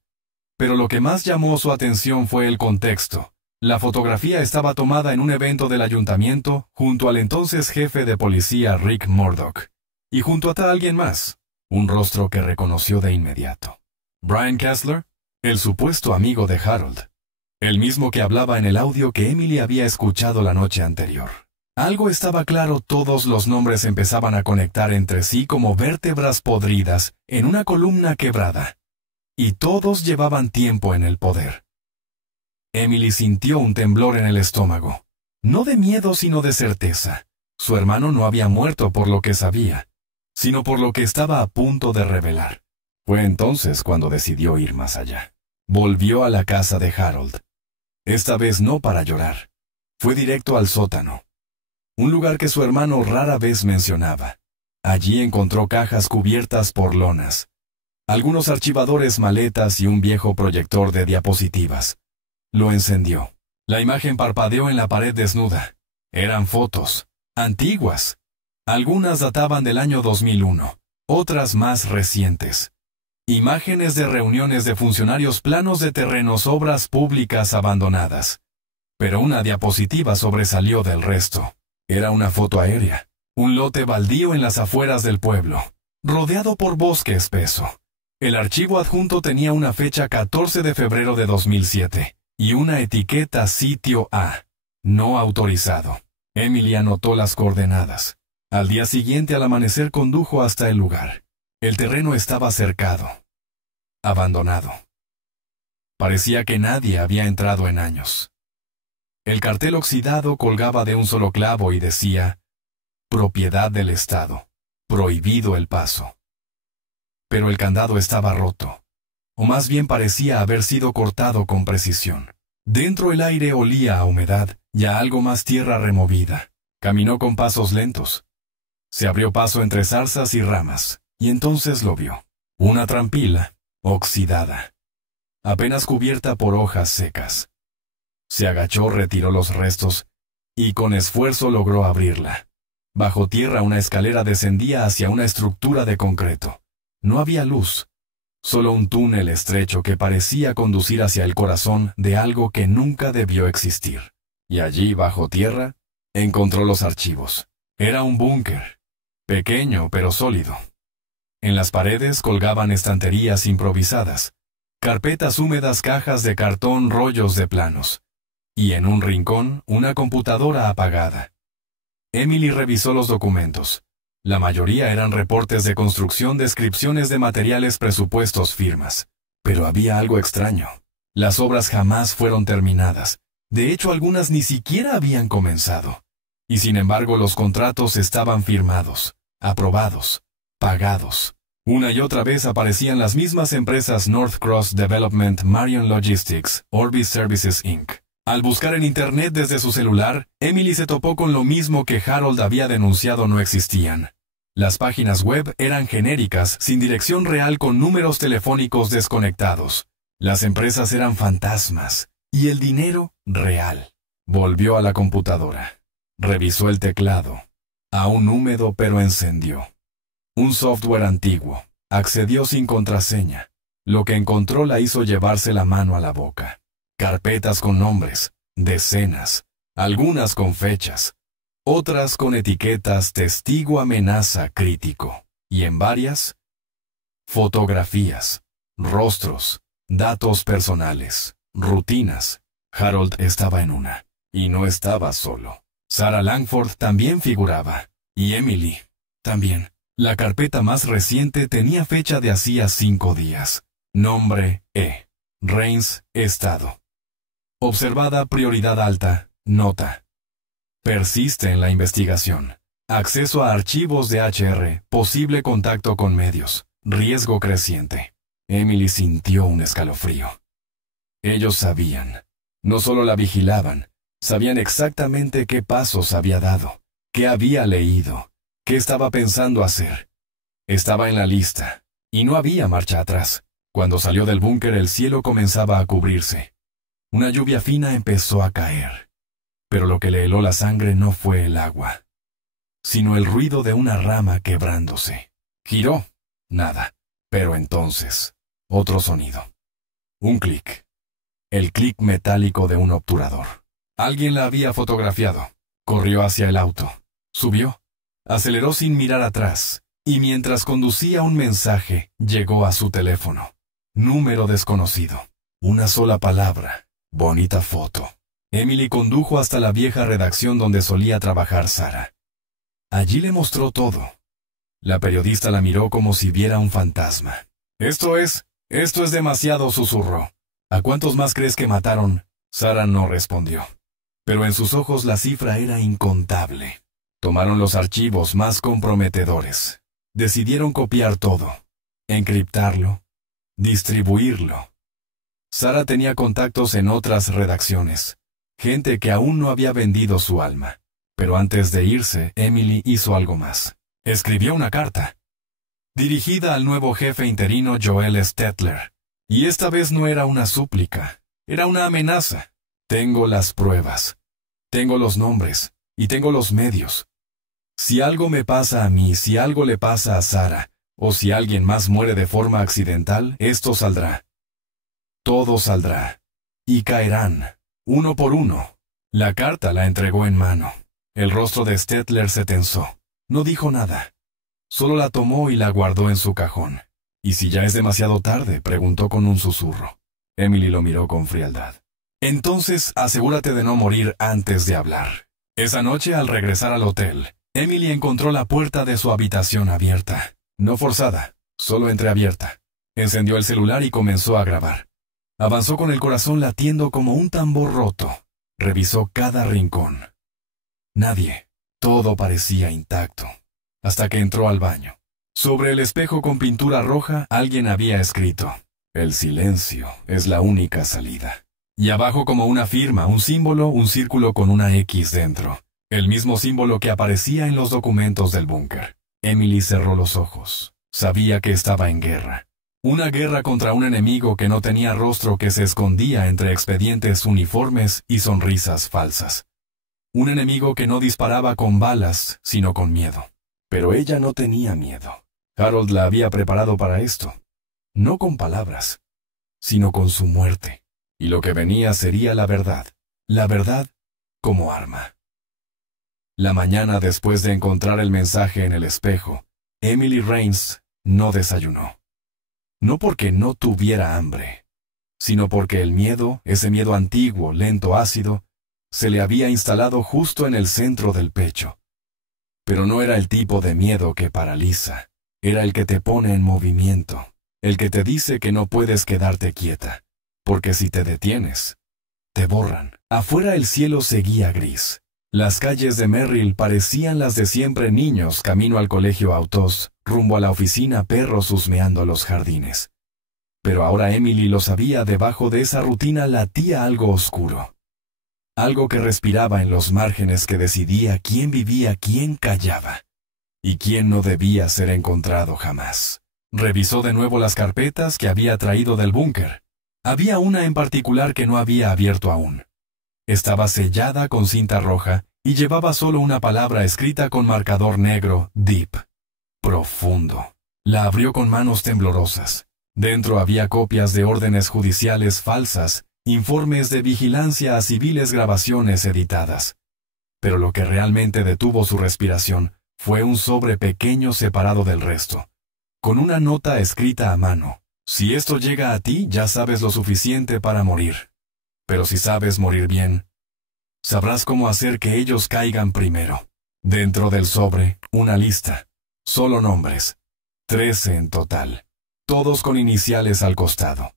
Pero lo que más llamó su atención fue el contexto. La fotografía estaba tomada en un evento del ayuntamiento junto al entonces jefe de policía Rick Murdoch, y junto a alguien más, un rostro que reconoció de inmediato. Brian Kessler, el supuesto amigo de Harold, el mismo que hablaba en el audio que Emily había escuchado la noche anterior. Algo estaba claro, todos los nombres empezaban a conectar entre sí como vértebras podridas en una columna quebrada. Y todos llevaban tiempo en el poder. Emily sintió un temblor en el estómago. No de miedo, sino de certeza. Su hermano no había muerto por lo que sabía, sino por lo que estaba a punto de revelar. Fue entonces cuando decidió ir más allá. Volvió a la casa de Harold. Esta vez no para llorar. Fue directo al sótano. Un lugar que su hermano rara vez mencionaba. Allí encontró cajas cubiertas por lonas, algunos archivadores, maletas y un viejo proyector de diapositivas. Lo encendió. La imagen parpadeó en la pared desnuda. Eran fotos, antiguas. Algunas databan del año 2001, otras más recientes. Imágenes de reuniones de funcionarios, planos de terrenos, obras públicas abandonadas. Pero una diapositiva sobresalió del resto. Era una foto aérea, un lote baldío en las afueras del pueblo, rodeado por bosque espeso. El archivo adjunto tenía una fecha 14 de febrero de 2007 y una etiqueta sitio A, no autorizado. Emily anotó las coordenadas. Al día siguiente al amanecer condujo hasta el lugar. El terreno estaba cercado, abandonado. Parecía que nadie había entrado en años. El cartel oxidado colgaba de un solo clavo y decía: propiedad del Estado, prohibido el paso. Pero el candado estaba roto, o más bien parecía haber sido cortado con precisión. Dentro el aire olía a humedad y a algo más tierra removida. Caminó con pasos lentos. Se abrió paso entre zarzas y ramas, y entonces lo vio. Una trampila, oxidada, apenas cubierta por hojas secas. Se agachó, retiró los restos, y con esfuerzo logró abrirla. Bajo tierra una escalera descendía hacia una estructura de concreto. No había luz, solo un túnel estrecho que parecía conducir hacia el corazón de algo que nunca debió existir. Y allí, bajo tierra, encontró los archivos. Era un búnker, pequeño pero sólido. En las paredes colgaban estanterías improvisadas, carpetas húmedas, cajas de cartón, rollos de planos. Y en un rincón, una computadora apagada. Emily revisó los documentos. La mayoría eran reportes de construcción, descripciones de materiales, presupuestos, firmas. Pero había algo extraño. Las obras jamás fueron terminadas. De hecho, algunas ni siquiera habían comenzado. Y sin embargo, los contratos estaban firmados, aprobados, pagados. Una y otra vez aparecían las mismas empresas: North Cross Development, Marion Logistics, Orbis Services Inc. Al buscar en Internet desde su celular, Emily se topó con lo mismo que Harold había denunciado no existían. Las páginas web eran genéricas, sin dirección real, con números telefónicos desconectados. Las empresas eran fantasmas, y el dinero real. Volvió a la computadora. Revisó el teclado. Aún húmedo, pero encendió. Un software antiguo. Accedió sin contraseña. Lo que encontró la hizo llevarse la mano a la boca. Carpetas con nombres, decenas, algunas con fechas, otras con etiquetas testigo, amenaza, crítico, y en varias, fotografías, rostros, datos personales, rutinas. Harold estaba en una, y no estaba solo. Sarah Langford también figuraba, y Emily también. La carpeta más reciente tenía fecha de hacía 5 días. Nombre: E. Rains, estado. Observada, prioridad alta, nota. Persiste en la investigación. Acceso a archivos de HR, posible contacto con medios, riesgo creciente. Emily sintió un escalofrío. Ellos sabían. No solo la vigilaban, sabían exactamente qué pasos había dado, qué había leído, qué estaba pensando hacer. Estaba en la lista, y no había marcha atrás. Cuando salió del búnker, el cielo comenzaba a cubrirse. Una lluvia fina empezó a caer. Pero lo que le heló la sangre no fue el agua, sino el ruido de una rama quebrándose. Giró. Nada. Pero entonces, otro sonido. Un clic. El clic metálico de un obturador. Alguien la había fotografiado. Corrió hacia el auto. Subió. Aceleró sin mirar atrás. Y mientras conducía un mensaje, llegó a su teléfono. Número desconocido. Una sola palabra. Bonita foto. Emily condujo hasta la vieja redacción donde solía trabajar Sarah. Allí le mostró todo. La periodista la miró como si viera un fantasma. Esto es demasiado, susurró. ¿A cuántos más crees que mataron? Sarah no respondió. Pero en sus ojos la cifra era incontable. Tomaron los archivos más comprometedores. Decidieron copiar todo. Encriptarlo. Distribuirlo. Sarah tenía contactos en otras redacciones. Gente que aún no había vendido su alma. Pero antes de irse, Emily hizo algo más. Escribió una carta. Dirigida al nuevo jefe interino Joel Stettler. Y esta vez no era una súplica. Era una amenaza. Tengo las pruebas. Tengo los nombres. Y tengo los medios. Si algo me pasa a mí, si algo le pasa a Sarah, o si alguien más muere de forma accidental, esto saldrá. Todo saldrá. Y caerán. Uno por uno. La carta la entregó en mano. El rostro de Stettler se tensó. No dijo nada. Solo la tomó y la guardó en su cajón. ¿Y si ya es demasiado tarde?, preguntó con un susurro. Emily lo miró con frialdad. Entonces, asegúrate de no morir antes de hablar. Esa noche, al regresar al hotel, Emily encontró la puerta de su habitación abierta. No forzada, solo entreabierta. Encendió el celular y comenzó a grabar. Avanzó con el corazón latiendo como un tambor roto. Revisó cada rincón. Nadie. Todo parecía intacto. Hasta que entró al baño. Sobre el espejo con pintura roja, alguien había escrito: el silencio es la única salida. Y abajo, como una firma, un símbolo, un círculo con una X dentro. El mismo símbolo que aparecía en los documentos del búnker. Emily cerró los ojos. Sabía que estaba en guerra. Una guerra contra un enemigo que no tenía rostro, que se escondía entre expedientes uniformes y sonrisas falsas. Un enemigo que no disparaba con balas, sino con miedo. Pero ella no tenía miedo. Harold la había preparado para esto. No con palabras, sino con su muerte. Y lo que venía sería la verdad. La verdad como arma. La mañana después de encontrar el mensaje en el espejo, Emily Rains no desayunó. No porque no tuviera hambre, sino porque el miedo, ese miedo antiguo, lento, ácido, se le había instalado justo en el centro del pecho. Pero no era el tipo de miedo que paraliza, era el que te pone en movimiento, el que te dice que no puedes quedarte quieta, porque si te detienes, te borran. Afuera el cielo seguía gris. Las calles de Merrill parecían las de siempre: niños camino al colegio, autos, rumbo a la oficina, perros husmeando los jardines. Pero ahora Emily lo sabía, debajo de esa rutina latía algo oscuro. Algo que respiraba en los márgenes, que decidía quién vivía, quién callaba, y quién no debía ser encontrado jamás. Revisó de nuevo las carpetas que había traído del búnker. Había una en particular que no había abierto aún. Estaba sellada con cinta roja y llevaba solo una palabra escrita con marcador negro: deep. Profundo. La abrió con manos temblorosas. Dentro había copias de órdenes judiciales falsas, informes de vigilancia a civiles, grabaciones editadas. Pero lo que realmente detuvo su respiración fue un sobre pequeño separado del resto, con una nota escrita a mano: si esto llega a ti, ya sabes lo suficiente para morir. Pero si sabes morir bien, sabrás cómo hacer que ellos caigan primero. Dentro del sobre, una lista. Solo nombres. 13 en total. Todos con iniciales al costado.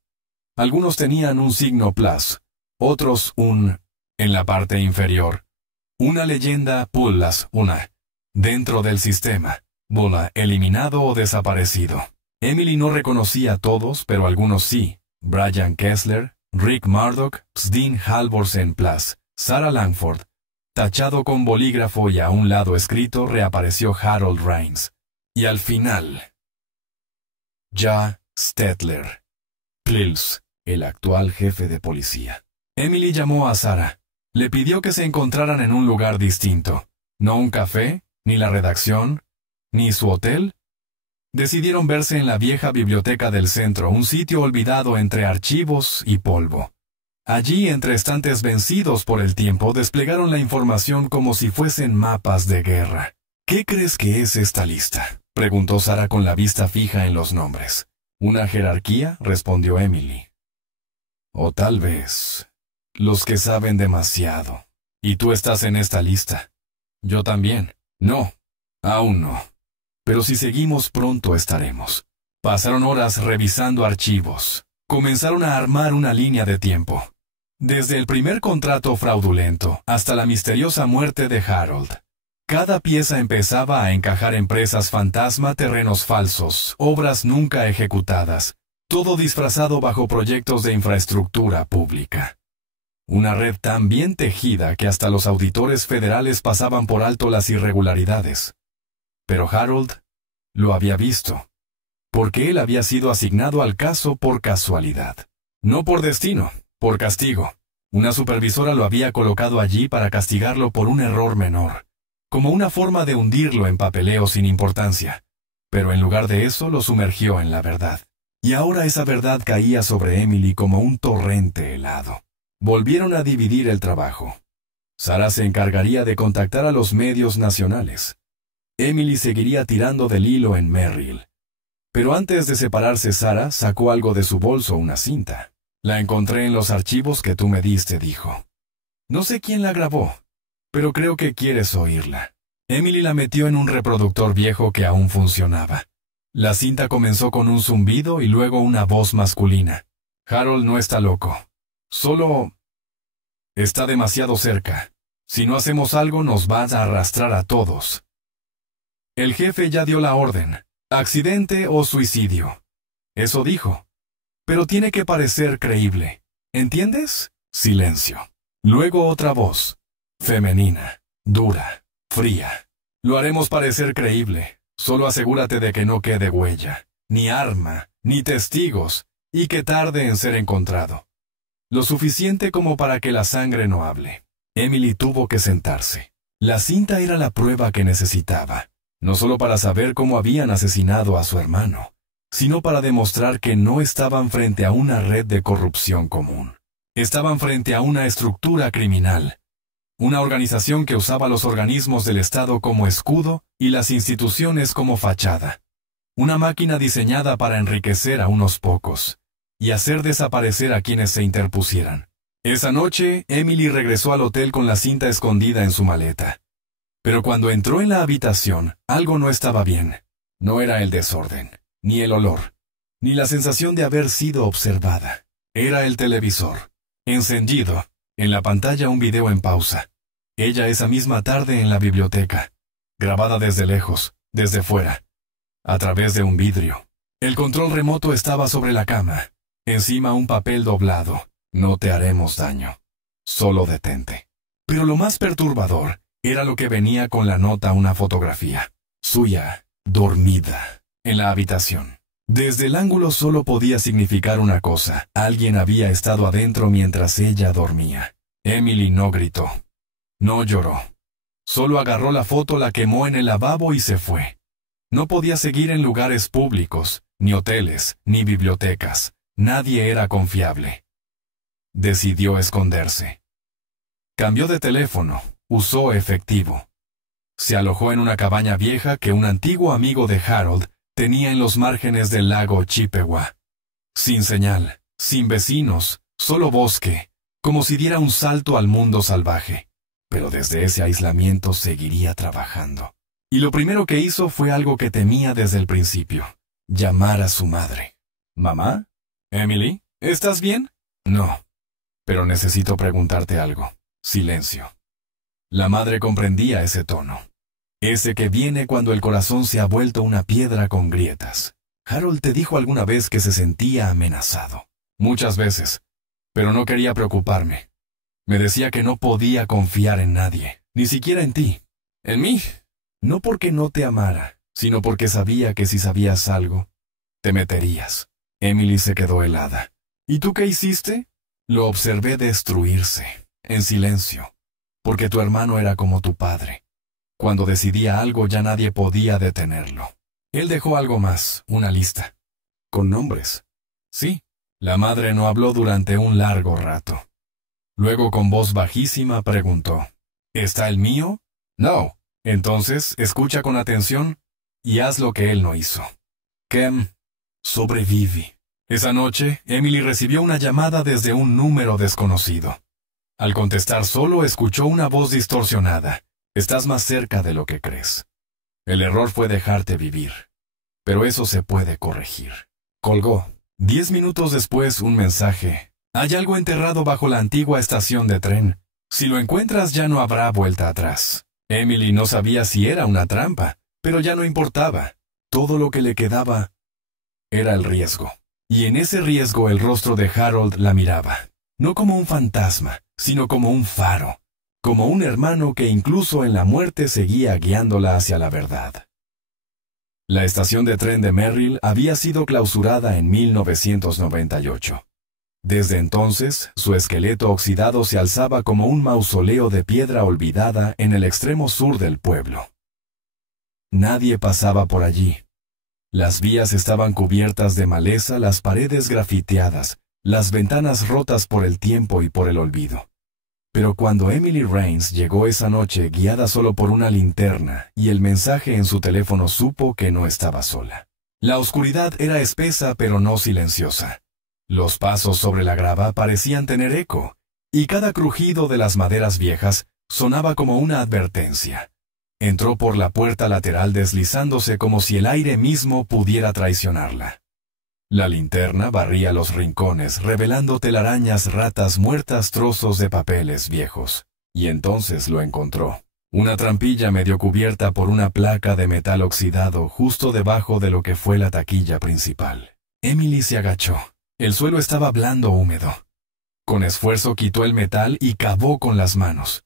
Algunos tenían un signo plus, otros un, en la parte inferior. Una leyenda: Pullas, una. Dentro del sistema, Bola, eliminado o desaparecido. Emily no reconocía a todos, pero algunos sí. Brian Kessler, Rick Murdoch, Dean Halvorsen Plus, Sarah Langford. Tachado con bolígrafo y a un lado escrito, reapareció Harold Rains. Y al final, Ja Stettler. Pils, el actual jefe de policía. Emily llamó a Sarah. Le pidió que se encontraran en un lugar distinto. No un café, ni la redacción, ni su hotel. Decidieron verse en la vieja biblioteca del centro, un sitio olvidado entre archivos y polvo. Allí, entre estantes vencidos por el tiempo, desplegaron la información como si fuesen mapas de guerra. ¿Qué crees que es esta lista?, preguntó Sara con la vista fija en los nombres. ¿Una jerarquía?, respondió Emily. O tal vez los que saben demasiado. ¿Y tú estás en esta lista? Yo también. No, aún no. Pero si seguimos pronto estaremos. Pasaron horas revisando archivos. Comenzaron a armar una línea de tiempo. Desde el primer contrato fraudulento hasta la misteriosa muerte de Harold. Cada pieza empezaba a encajar: empresas fantasma, terrenos falsos, obras nunca ejecutadas, todo disfrazado bajo proyectos de infraestructura pública. Una red tan bien tejida que hasta los auditores federales pasaban por alto las irregularidades. Pero Harold lo había visto, porque él había sido asignado al caso por casualidad. No por destino, por castigo. Una supervisora lo había colocado allí para castigarlo por un error menor, como una forma de hundirlo en papeleo sin importancia. Pero en lugar de eso lo sumergió en la verdad. Y ahora esa verdad caía sobre Emily como un torrente helado. Volvieron a dividir el trabajo. Sara se encargaría de contactar a los medios nacionales. Emily seguiría tirando del hilo en Merrill. Pero antes de separarse, Sara sacó algo de su bolso, una cinta. La encontré en los archivos que tú me diste, dijo. No sé quién la grabó, pero creo que quieres oírla. Emily la metió en un reproductor viejo que aún funcionaba. La cinta comenzó con un zumbido y luego una voz masculina. Harold no está loco. Solo está demasiado cerca. Si no hacemos algo, nos va a arrastrar a todos. El jefe ya dio la orden. Accidente o suicidio. Eso dijo. Pero tiene que parecer creíble. ¿Entiendes? Silencio. Luego otra voz. Femenina. Dura. Fría. Lo haremos parecer creíble. Solo asegúrate de que no quede huella. Ni arma. Ni testigos. Y que tarde en ser encontrado. Lo suficiente como para que la sangre no hable. Emily tuvo que sentarse. La cinta era la prueba que necesitaba. No solo para saber cómo habían asesinado a su hermano, sino para demostrar que no estaban frente a una red de corrupción común. Estaban frente a una estructura criminal. Una organización que usaba los organismos del Estado como escudo y las instituciones como fachada. Una máquina diseñada para enriquecer a unos pocos y hacer desaparecer a quienes se interpusieran. Esa noche, Emily regresó al hotel con la cinta escondida en su maleta. Pero cuando entró en la habitación, algo no estaba bien. No era el desorden, ni el olor, ni la sensación de haber sido observada. Era el televisor. Encendido, en la pantalla un video en pausa. Ella esa misma tarde en la biblioteca. Grabada desde lejos, desde fuera. A través de un vidrio. El control remoto estaba sobre la cama. Encima un papel doblado. No te haremos daño. Solo detente. Pero lo más perturbador era lo que venía con la nota: una fotografía suya, dormida, en la habitación. Desde el ángulo solo podía significar una cosa: alguien había estado adentro mientras ella dormía. Emily no gritó. No lloró. Solo agarró la foto, la quemó en el lavabo y se fue. No podía seguir en lugares públicos, ni hoteles, ni bibliotecas. Nadie era confiable. Decidió esconderse. Cambió de teléfono. Usó efectivo. Se alojó en una cabaña vieja que un antiguo amigo de Harold tenía en los márgenes del lago Chippewa. Sin señal, sin vecinos, solo bosque, como si diera un salto al mundo salvaje. Pero desde ese aislamiento seguiría trabajando. Y lo primero que hizo fue algo que temía desde el principio: llamar a su madre. ¿Mamá? ¿Emily? ¿Estás bien? No. Pero necesito preguntarte algo. Silencio. La madre comprendía ese tono. Ese que viene cuando el corazón se ha vuelto una piedra con grietas. Harold te dijo alguna vez que se sentía amenazado. Muchas veces. Pero no quería preocuparme. Me decía que no podía confiar en nadie, ni siquiera en ti. ¿En mí? No porque no te amara, sino porque sabía que si sabías algo, te meterías. Emily se quedó helada. ¿Y tú qué hiciste? Lo observé destruirse. en silencio, porque tu hermano era como tu padre. Cuando decidía algo ya nadie podía detenerlo. Él dejó algo más, una lista. Con nombres. Sí, la madre no habló durante un largo rato. Luego con voz bajísima preguntó, ¿está el mío? No. Entonces, escucha con atención y haz lo que él no hizo. Kem, sobrevive. Esa noche, Emily recibió una llamada desde un número desconocido. Al contestar solo escuchó una voz distorsionada. Estás más cerca de lo que crees. El error fue dejarte vivir. Pero eso se puede corregir. Colgó. 10 minutos después, un mensaje. Hay algo enterrado bajo la antigua estación de tren. Si lo encuentras ya no habrá vuelta atrás. Emily no sabía si era una trampa, pero ya no importaba. Todo lo que le quedaba era el riesgo. Y en ese riesgo el rostro de Harold la miraba. No como un fantasma, sino como un faro. Como un hermano que incluso en la muerte seguía guiándola hacia la verdad. La estación de tren de Merrill había sido clausurada en 1998. Desde entonces, su esqueleto oxidado se alzaba como un mausoleo de piedra olvidada en el extremo sur del pueblo. Nadie pasaba por allí. Las vías estaban cubiertas de maleza, las paredes grafiteadas, las ventanas rotas por el tiempo y por el olvido. Pero cuando Emily Rains llegó esa noche guiada solo por una linterna y el mensaje en su teléfono, supo que no estaba sola. La oscuridad era espesa pero no silenciosa. Los pasos sobre la grava parecían tener eco, y cada crujido de las maderas viejas sonaba como una advertencia. Entró por la puerta lateral deslizándose como si el aire mismo pudiera traicionarla. La linterna barría los rincones, revelando telarañas, ratas muertas, trozos de papeles viejos. Y entonces lo encontró. Una trampilla medio cubierta por una placa de metal oxidado justo debajo de lo que fue la taquilla principal. Emily se agachó. El suelo estaba blando húmedo. Con esfuerzo quitó el metal y cavó con las manos.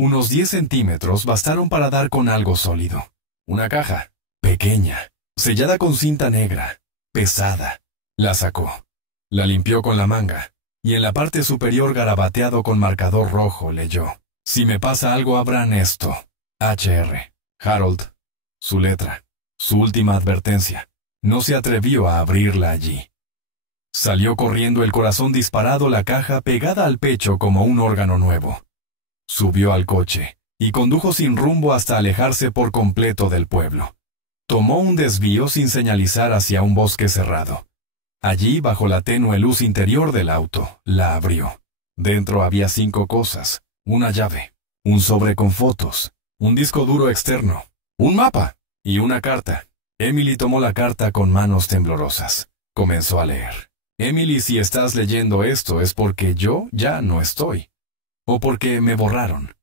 Unos 10 centímetros bastaron para dar con algo sólido. Una caja, pequeña, sellada con cinta negra, pesada. La sacó. La limpió con la manga, y en la parte superior garabateado con marcador rojo leyó: si me pasa algo abran esto. H.R. Harold. Su letra. Su última advertencia. No se atrevió a abrirla allí. Salió corriendo, el corazón disparado, la caja pegada al pecho como un órgano nuevo. Subió al coche, y condujo sin rumbo hasta alejarse por completo del pueblo. Tomó un desvío sin señalizar hacia un bosque cerrado. Allí, bajo la tenue luz interior del auto, la abrió. Dentro había 5 cosas: una llave, un sobre con fotos, un disco duro externo, un mapa y una carta. Emily tomó la carta con manos temblorosas. Comenzó a leer. Emily, si estás leyendo esto es porque yo ya no estoy. O porque me borraron.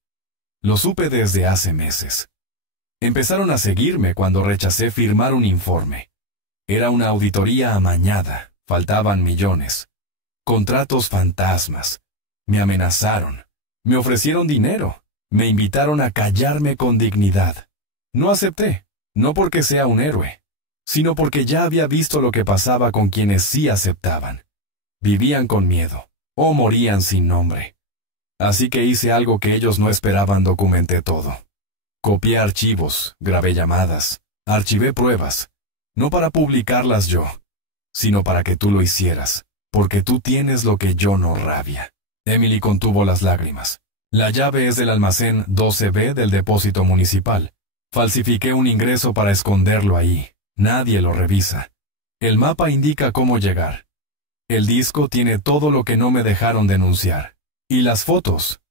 Lo supe desde hace meses. Empezaron a seguirme cuando rechacé firmar un informe. Era una auditoría amañada. Faltaban millones. Contratos fantasmas. Me amenazaron. Me ofrecieron dinero. Me invitaron a callarme con dignidad. No acepté. No porque sea un héroe, sino porque ya había visto lo que pasaba con quienes sí aceptaban. Vivían con miedo, o morían sin nombre. Así que hice algo que ellos no esperaban: documenté todo. Copié archivos, grabé llamadas, archivé pruebas, no para publicarlas yo, sino para que tú lo hicieras, porque tú tienes lo que yo no: rabia. Emily contuvo las lágrimas. La llave es del almacén 12B del depósito municipal. Falsifiqué un ingreso para esconderlo ahí. Nadie lo revisa. El mapa indica cómo llegar. El disco tiene todo lo que no me dejaron denunciar. Y las fotos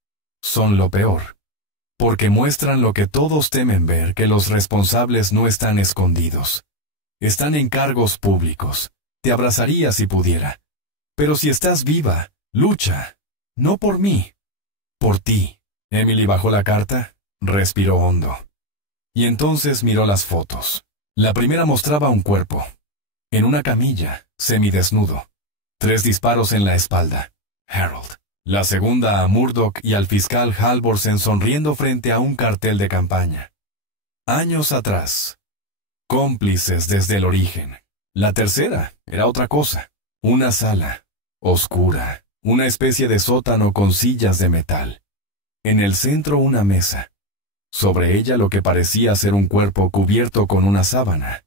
son lo peor. Porque muestran lo que todos temen ver: que los responsables no están escondidos. Están en cargos públicos. Te abrazaría si pudiera. Pero si estás viva, lucha. No por mí. Por ti. Emily bajó la carta, respiró hondo. Y entonces miró las fotos. La primera mostraba un cuerpo. En una camilla, semidesnudo. 3 disparos en la espalda. Harold. La segunda a Murdoch y al fiscal Halvorsen sonriendo frente a un cartel de campaña. Años atrás. Cómplices desde el origen. La tercera era otra cosa. Una sala. Oscura. Una especie de sótano con sillas de metal. En el centro una mesa. Sobre ella lo que parecía ser un cuerpo cubierto con una sábana.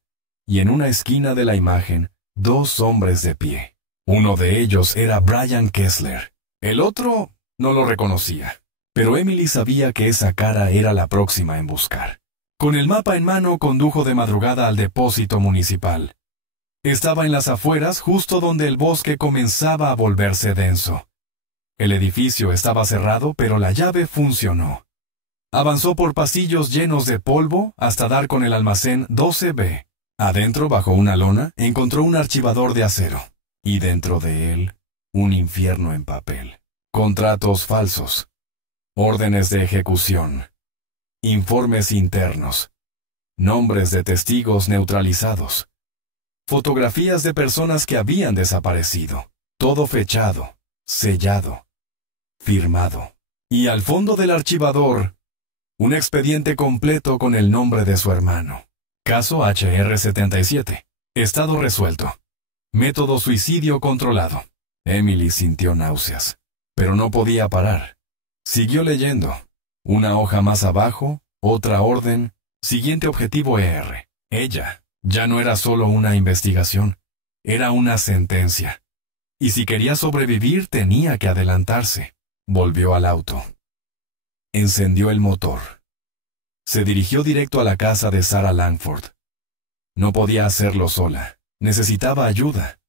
Y en una esquina de la imagen, 2 hombres de pie. Uno de ellos era Brian Kessler. El otro no lo reconocía. Pero Emily sabía que esa cara era la próxima en buscar. Con el mapa en mano condujo de madrugada al depósito municipal. Estaba en las afueras, justo donde el bosque comenzaba a volverse denso. El edificio estaba cerrado, pero la llave funcionó. Avanzó por pasillos llenos de polvo hasta dar con el almacén 12B. Adentro, bajo una lona, encontró un archivador de acero. Y dentro de él, un infierno en papel. Contratos falsos. Órdenes de ejecución. Informes internos. Nombres de testigos neutralizados. Fotografías de personas que habían desaparecido. Todo fechado, sellado, firmado. Y al fondo del archivador, un expediente completo con el nombre de su hermano. Caso HR-77. Estado resuelto. Método suicidio controlado. Emily sintió náuseas, pero no podía parar. Siguió leyendo. Una hoja más abajo, otra orden, siguiente objetivo ER. Ella ya no era solo una investigación, era una sentencia. Y si quería sobrevivir tenía que adelantarse. Volvió al auto. Encendió el motor. Se dirigió directo a la casa de Sarah Langford. No podía hacerlo sola, necesitaba ayuda.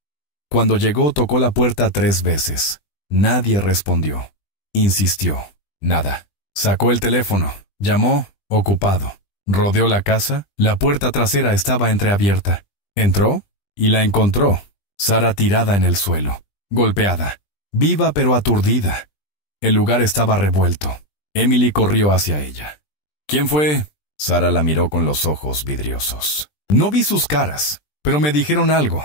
Cuando llegó tocó la puerta 3 veces. Nadie respondió. Insistió. Nada. Sacó el teléfono. Llamó. Ocupado. Rodeó la casa. La puerta trasera estaba entreabierta. Entró y la encontró. Sarah tirada en el suelo. Golpeada. Viva pero aturdida. El lugar estaba revuelto. Emily corrió hacia ella. ¿Quién fue? Sarah la miró con los ojos vidriosos. No vi sus caras, pero me dijeron algo.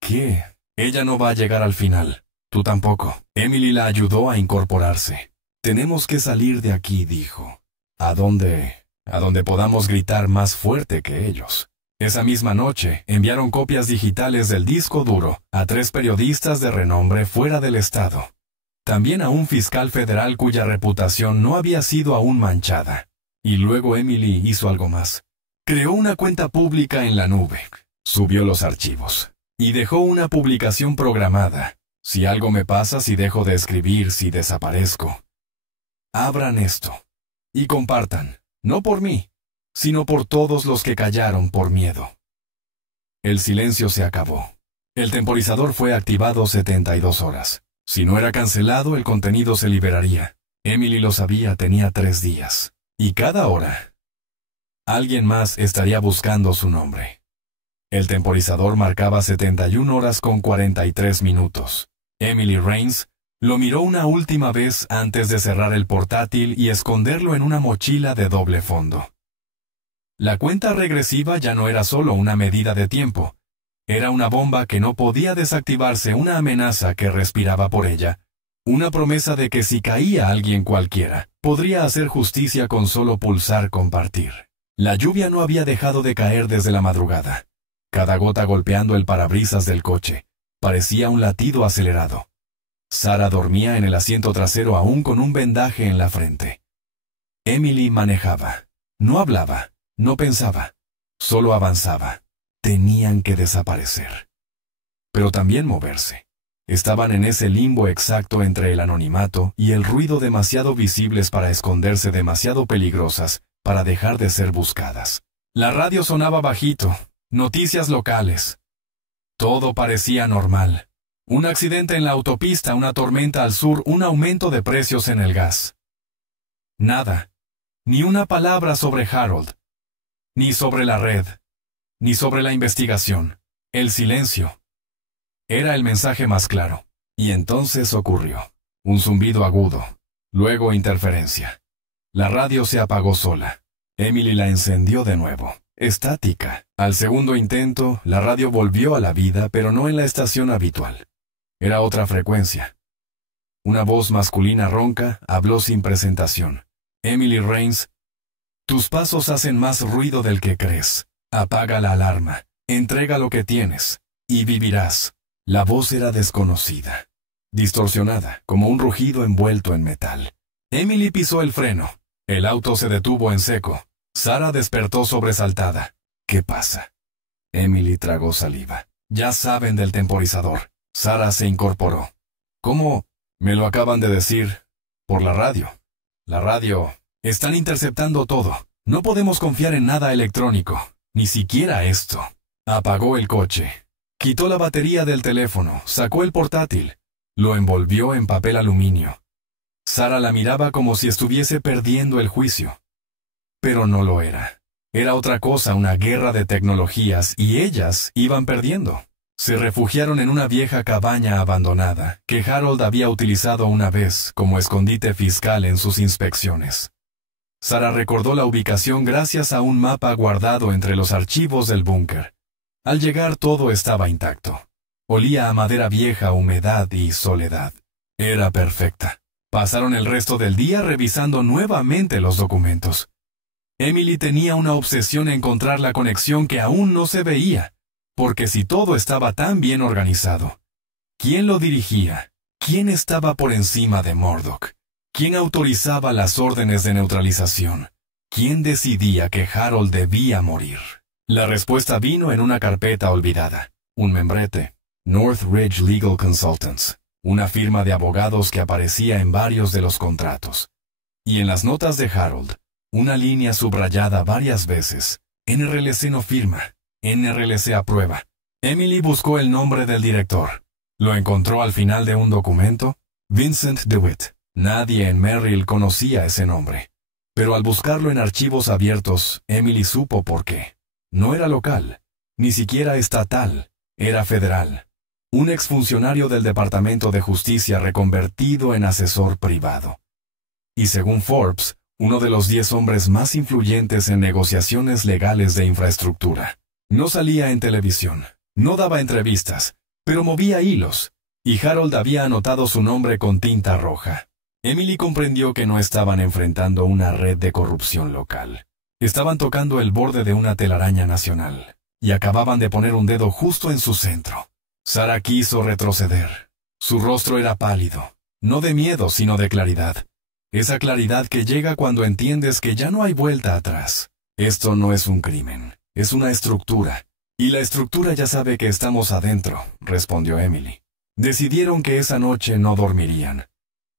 ¿Qué? Ella no va a llegar al final. Tú tampoco. Emily la ayudó a incorporarse. Tenemos que salir de aquí, dijo. ¿A dónde? A donde podamos gritar más fuerte que ellos. Esa misma noche, enviaron copias digitales del disco duro a 3 periodistas de renombre fuera del estado. También a un fiscal federal cuya reputación no había sido aún manchada. Y luego Emily hizo algo más. Creó una cuenta pública en la nube. Subió los archivos. Y dejó una publicación programada. Si algo me pasa, si dejo de escribir, si desaparezco. Abran esto. Y compartan. No por mí, sino por todos los que callaron por miedo. El silencio se acabó. El temporizador fue activado 72 horas. Si no era cancelado, el contenido se liberaría. Emily lo sabía, tenía 3 días. Y cada hora, alguien más estaría buscando su nombre. El temporizador marcaba 71 horas con 43 minutos. Emily Rains lo miró una última vez antes de cerrar el portátil y esconderlo en una mochila de doble fondo. La cuenta regresiva ya no era solo una medida de tiempo. Era una bomba que no podía desactivarse, una amenaza que respiraba por ella. Una promesa de que si caía alguien cualquiera, podría hacer justicia con solo pulsar compartir. La lluvia no había dejado de caer desde la madrugada. Cada gota golpeando el parabrisas del coche. Parecía un latido acelerado. Sarah dormía en el asiento trasero aún con un vendaje en la frente. Emily manejaba. No hablaba, no pensaba. Solo avanzaba. Tenían que desaparecer. Pero también moverse. Estaban en ese limbo exacto entre el anonimato y el ruido demasiado visibles para esconderse, demasiado peligrosas para dejar de ser buscadas. La radio sonaba bajito. Noticias locales. Todo parecía normal. Un accidente en la autopista, una tormenta al sur, un aumento de precios en el gas. Nada. Ni una palabra sobre Harold. Ni sobre la red. Ni sobre la investigación. El silencio. Era el mensaje más claro. Y entonces ocurrió. Un zumbido agudo. Luego interferencia. La radio se apagó sola. Emily la encendió de nuevo. Estática. Al segundo intento, la radio volvió a la vida, pero no en la estación habitual. Era otra frecuencia. Una voz masculina ronca habló sin presentación. Emily Rains. Tus pasos hacen más ruido del que crees. Apaga la alarma. Entrega lo que tienes. Y vivirás. La voz era desconocida. Distorsionada, como un rugido envuelto en metal. Emily pisó el freno. El auto se detuvo en seco. Sarah despertó sobresaltada. ¿Qué pasa? Emily tragó saliva. Ya saben del temporizador. Sarah se incorporó. ¿Cómo? Me lo acaban de decir. Por la radio. La radio. Están interceptando todo. No podemos confiar en nada electrónico. Ni siquiera esto. Apagó el coche. Quitó la batería del teléfono. Sacó el portátil. Lo envolvió en papel aluminio. Sarah la miraba como si estuviese perdiendo el juicio. Pero no lo era. Era otra cosa, una guerra de tecnologías, y ellas iban perdiendo. Se refugiaron en una vieja cabaña abandonada, que Harold había utilizado una vez como escondite fiscal en sus inspecciones. Sarah recordó la ubicación gracias a un mapa guardado entre los archivos del búnker. Al llegar todo estaba intacto. Olía a madera vieja, humedad y soledad. Era perfecta. Pasaron el resto del día revisando nuevamente los documentos. Emily tenía una obsesión en encontrar la conexión que aún no se veía, porque si todo estaba tan bien organizado, ¿quién lo dirigía? ¿Quién estaba por encima de Murdoch? ¿Quién autorizaba las órdenes de neutralización? ¿Quién decidía que Harold debía morir? La respuesta vino en una carpeta olvidada, un membrete, Northridge Legal Consultants, una firma de abogados que aparecía en varios de los contratos. Y en las notas de Harold, una línea subrayada varias veces. NRLC no firma. NRLC aprueba. Emily buscó el nombre del director. Lo encontró al final de un documento. Vincent DeWitt. Nadie en Merrill conocía ese nombre. Pero al buscarlo en archivos abiertos, Emily supo por qué. No era local. Ni siquiera estatal. Era federal. Un exfuncionario del Departamento de Justicia reconvertido en asesor privado. Y según Forbes, uno de los 10 hombres más influyentes en negociaciones legales de infraestructura. No salía en televisión, no daba entrevistas, pero movía hilos, y Harold había anotado su nombre con tinta roja. Emily comprendió que no estaban enfrentando una red de corrupción local. Estaban tocando el borde de una telaraña nacional, y acababan de poner un dedo justo en su centro. Sarah quiso retroceder. Su rostro era pálido, no de miedo, sino de claridad. Esa claridad que llega cuando entiendes que ya no hay vuelta atrás. Esto no es un crimen, es una estructura. Y la estructura ya sabe que estamos adentro, respondió Emily. Decidieron que esa noche no dormirían.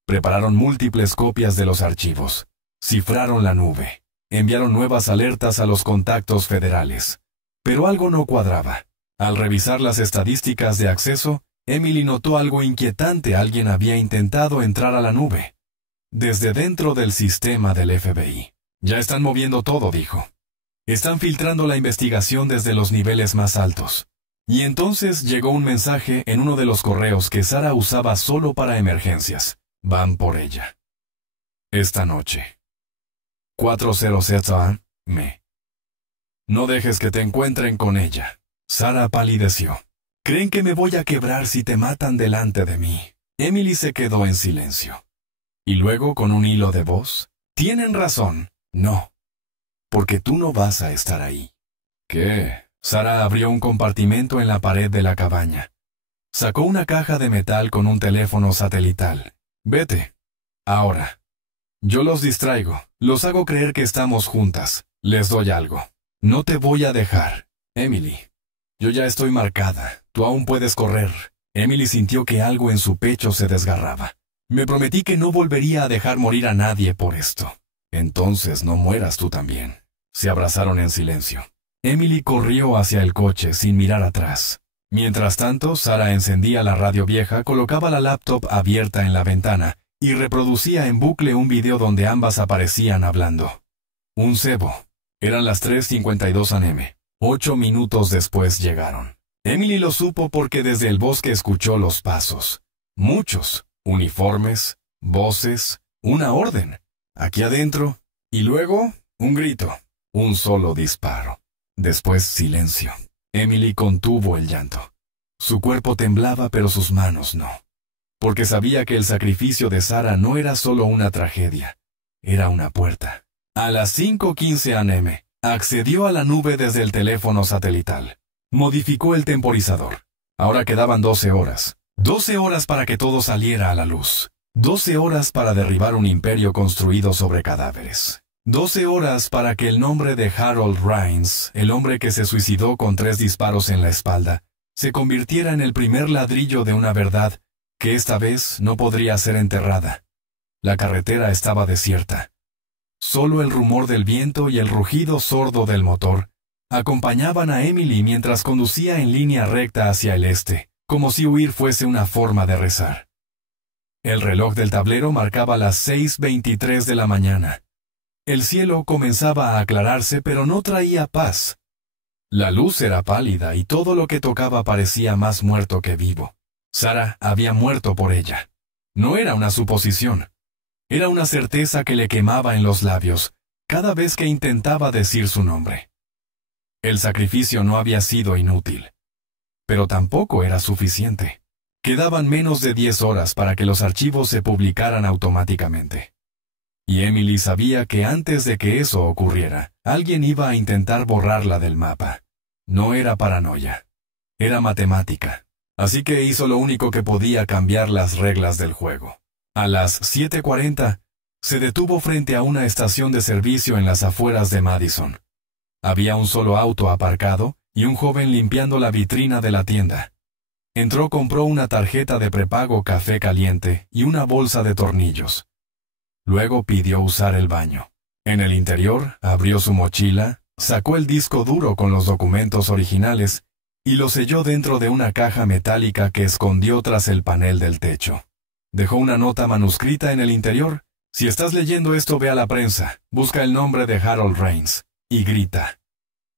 Prepararon múltiples copias de los archivos. Cifraron la nube. Enviaron nuevas alertas a los contactos federales. Pero algo no cuadraba. Al revisar las estadísticas de acceso, Emily notó algo inquietante. Alguien había intentado entrar a la nube. Desde dentro del sistema del FBI. Ya están moviendo todo, dijo. Están filtrando la investigación desde los niveles más altos. Y entonces llegó un mensaje en uno de los correos que Sarah usaba solo para emergencias. Van por ella. Esta noche. 40 AM. No dejes que te encuentren con ella. Sarah palideció. ¿Creen que me voy a quebrar si te matan delante de mí? Emily se quedó en silencio. Y luego, con un hilo de voz, tienen razón. No. Porque tú no vas a estar ahí. ¿Qué? Sarah abrió un compartimento en la pared de la cabaña. Sacó una caja de metal con un teléfono satelital. Vete. Ahora. Yo los distraigo. Los hago creer que estamos juntas. Les doy algo. No te voy a dejar. Emily. Yo ya estoy marcada. Tú aún puedes correr. Emily sintió que algo en su pecho se desgarraba. Me prometí que no volvería a dejar morir a nadie por esto. Entonces no mueras tú también. Se abrazaron en silencio. Emily corrió hacia el coche sin mirar atrás. Mientras tanto, Sarah encendía la radio vieja, colocaba la laptop abierta en la ventana y reproducía en bucle un video donde ambas aparecían hablando. Un cebo. Eran las 3:52 AM. 8 minutos después llegaron. Emily lo supo porque desde el bosque escuchó los pasos. Muchos. Uniformes, voces, una orden. Aquí adentro. Y luego, un grito. Un solo disparo. Después silencio. Emily contuvo el llanto. Su cuerpo temblaba, pero sus manos no. Porque sabía que el sacrificio de Sarah no era solo una tragedia. Era una puerta. A las 5:15 AM, accedió a la nube desde el teléfono satelital. Modificó el temporizador. Ahora quedaban 12 horas. 12 horas para que todo saliera a la luz. 12 horas para derribar un imperio construido sobre cadáveres. 12 horas para que el nombre de Harold Raines, el hombre que se suicidó con 3 disparos en la espalda, se convirtiera en el primer ladrillo de una verdad que esta vez no podría ser enterrada. La carretera estaba desierta. Solo el rumor del viento y el rugido sordo del motor acompañaban a Emily mientras conducía en línea recta hacia el este, como si huir fuese una forma de rezar. El reloj del tablero marcaba las 6:23 de la mañana. El cielo comenzaba a aclararse, pero no traía paz. La luz era pálida y todo lo que tocaba parecía más muerto que vivo. Sarah había muerto por ella. No era una suposición. Era una certeza que le quemaba en los labios cada vez que intentaba decir su nombre. El sacrificio no había sido inútil. Pero tampoco era suficiente. Quedaban menos de 10 horas para que los archivos se publicaran automáticamente. Y Emily sabía que antes de que eso ocurriera, alguien iba a intentar borrarla del mapa. No era paranoia. Era matemática. Así que hizo lo único que podía: cambiar las reglas del juego. A las 7:40, se detuvo frente a una estación de servicio en las afueras de Madison. Había un solo auto aparcado y un joven limpiando la vitrina de la tienda. Entró, compró una tarjeta de prepago café caliente y una bolsa de tornillos. Luego pidió usar el baño. En el interior, abrió su mochila, sacó el disco duro con los documentos originales y lo selló dentro de una caja metálica que escondió tras el panel del techo. Dejó una nota manuscrita en el interior: si estás leyendo esto, ve a la prensa, busca el nombre de Harold Raines y grita.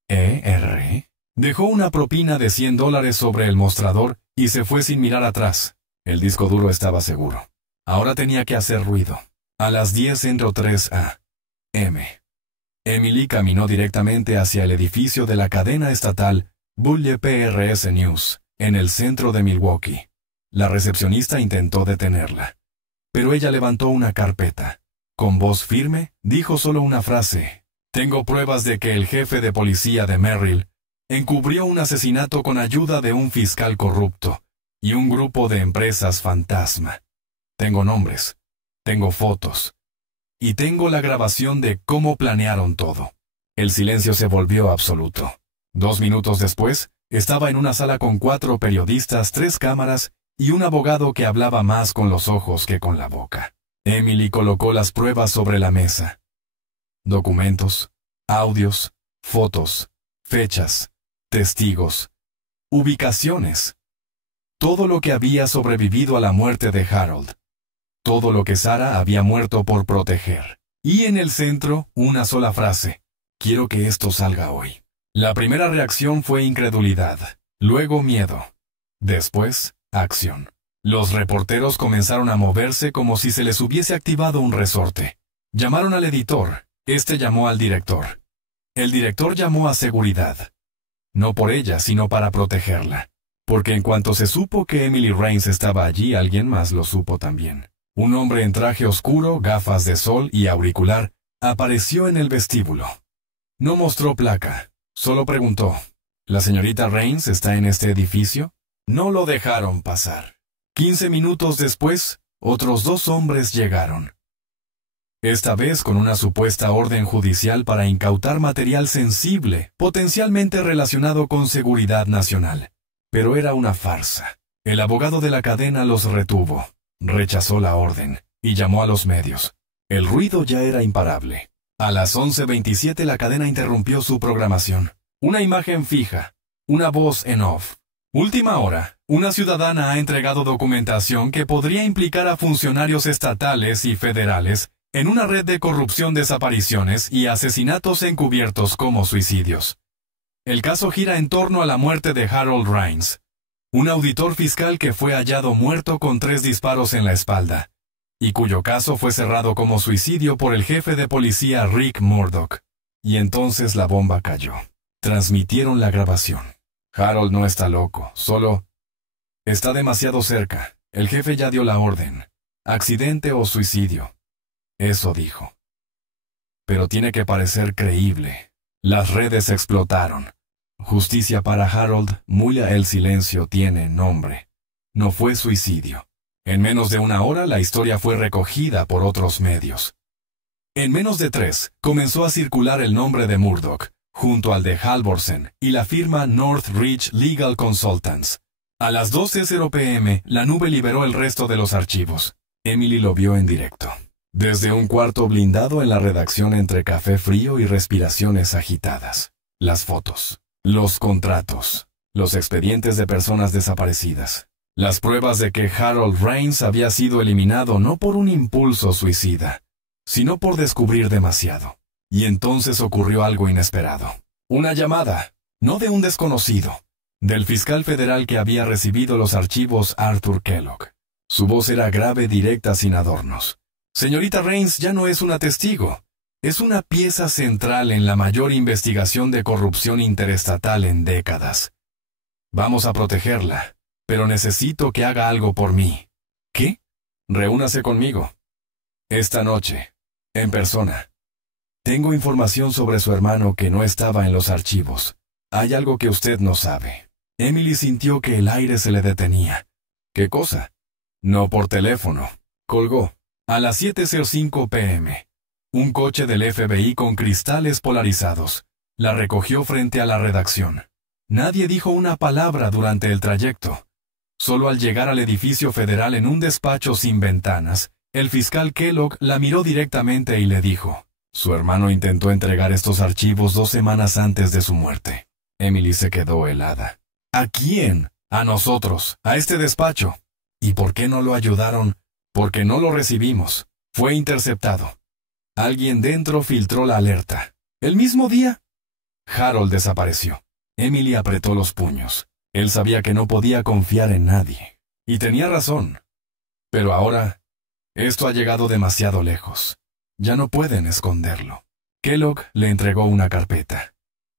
¿E.R.? Dejó una propina de $100 sobre el mostrador y se fue sin mirar atrás. El disco duro estaba seguro. Ahora tenía que hacer ruido. A las 10 entró 3 a.m. Emily caminó directamente hacia el edificio de la cadena estatal WPRS News, en el centro de Milwaukee. La recepcionista intentó detenerla, pero ella levantó una carpeta. Con voz firme, dijo solo una frase: tengo pruebas de que el jefe de policía de Merrill encubrió un asesinato con ayuda de un fiscal corrupto y un grupo de empresas fantasma. Tengo nombres, tengo fotos, y tengo la grabación de cómo planearon todo. El silencio se volvió absoluto. 2 minutos después, estaba en una sala con 4 periodistas, 3 cámaras y un abogado que hablaba más con los ojos que con la boca. Emily colocó las pruebas sobre la mesa. Documentos, audios, fotos, fechas, testigos, ubicaciones. Todo lo que había sobrevivido a la muerte de Harold. Todo lo que Sarah había muerto por proteger. Y en el centro, una sola frase: quiero que esto salga hoy. La primera reacción fue incredulidad, luego miedo. Después, acción. Los reporteros comenzaron a moverse como si se les hubiese activado un resorte. Llamaron al editor. Este llamó al director. El director llamó a seguridad. No por ella, sino para protegerla. Porque en cuanto se supo que Emily Raines estaba allí, alguien más lo supo también. Un hombre en traje oscuro, gafas de sol y auricular apareció en el vestíbulo. No mostró placa, solo preguntó: ¿la señorita Raines está en este edificio? No lo dejaron pasar. 15 minutos después, otros 2 hombres llegaron. Esta vez con una supuesta orden judicial para incautar material sensible, potencialmente relacionado con seguridad nacional. Pero era una farsa. El abogado de la cadena los retuvo, rechazó la orden y llamó a los medios. El ruido ya era imparable. A las 11:27 la cadena interrumpió su programación. Una imagen fija, una voz en off. Última hora, una ciudadana ha entregado documentación que podría implicar a funcionarios estatales y federales en una red de corrupción, desapariciones y asesinatos encubiertos como suicidios. El caso gira en torno a la muerte de Harold Raines, un auditor fiscal que fue hallado muerto con 3 disparos en la espalda, y cuyo caso fue cerrado como suicidio por el jefe de policía Rick Murdoch. Y entonces la bomba cayó. Transmitieron la grabación. Harold no está loco, solo está demasiado cerca. El jefe ya dio la orden. Accidente o suicidio. Eso dijo. Pero tiene que parecer creíble. Las redes explotaron. Justicia para Harold, Mulla, el silencio tiene nombre. No fue suicidio. En menos de una hora la historia fue recogida por otros medios. En menos de 3, comenzó a circular el nombre de Murdoch, junto al de Halvorsen y la firma Northridge Legal Consultants. A las 12:00 p.m., la nube liberó el resto de los archivos. Emily lo vio en directo. Desde un cuarto blindado en la redacción entre café frío y respiraciones agitadas. Las fotos, los contratos, los expedientes de personas desaparecidas. Las pruebas de que Harold Rains había sido eliminado no por un impulso suicida, sino por descubrir demasiado. Y entonces ocurrió algo inesperado. Una llamada, no de un desconocido, del fiscal federal que había recibido los archivos Arthur Kellogg. Su voz era grave, directa, sin adornos. Señorita Rains ya no es una testigo. Es una pieza central en la mayor investigación de corrupción interestatal en décadas. Vamos a protegerla, pero necesito que haga algo por mí. ¿Qué? Reúnase conmigo. Esta noche, en persona. Tengo información sobre su hermano que no estaba en los archivos. Hay algo que usted no sabe. Emily sintió que el aire se le detenía. ¿Qué cosa? No por teléfono. Colgó. A las 7:05 p.m. Un coche del FBI con cristales polarizados la recogió frente a la redacción. Nadie dijo una palabra durante el trayecto. Solo al llegar al edificio federal en un despacho sin ventanas, el fiscal Kellogg la miró directamente y le dijo: su hermano intentó entregar estos archivos 2 semanas antes de su muerte. Emily se quedó helada. ¿A quién? A nosotros, a este despacho. ¿Y por qué no lo ayudaron? Porque no lo recibimos. Fue interceptado. Alguien dentro filtró la alerta. ¿El mismo día? Harold desapareció. Emily apretó los puños. Él sabía que no podía confiar en nadie. Y tenía razón. Pero ahora, esto ha llegado demasiado lejos. Ya no pueden esconderlo. Kellogg le entregó una carpeta.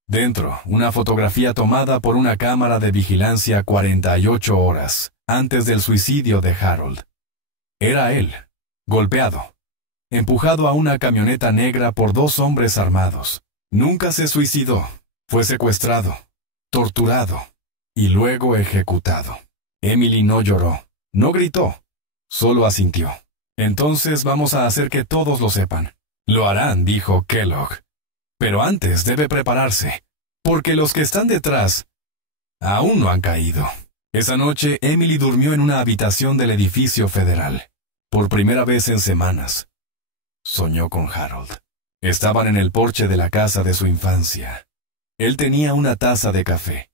Dentro, una fotografía tomada por una cámara de vigilancia 48 horas antes del suicidio de Harold. Era él, golpeado, empujado a una camioneta negra por 2 hombres armados. Nunca se suicidó, fue secuestrado, torturado y luego ejecutado. Emily no lloró, no gritó, solo asintió. Entonces vamos a hacer que todos lo sepan. Lo harán, dijo Kellogg. Pero antes debe prepararse, porque los que están detrás aún no han caído. Esa noche, Emily durmió en una habitación del edificio federal. Por primera vez en semanas. Soñó con Harold. Estaban en el porche de la casa de su infancia. Él tenía una taza de café.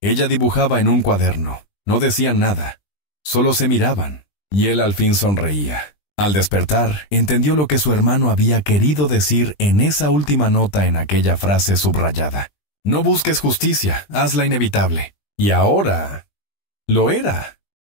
Ella dibujaba en un cuaderno. No decían nada. Solo se miraban. Y él al fin sonreía. Al despertar, entendió lo que su hermano había querido decir en esa última nota en aquella frase subrayada. No busques justicia, hazla inevitable. Y ahora... lo era.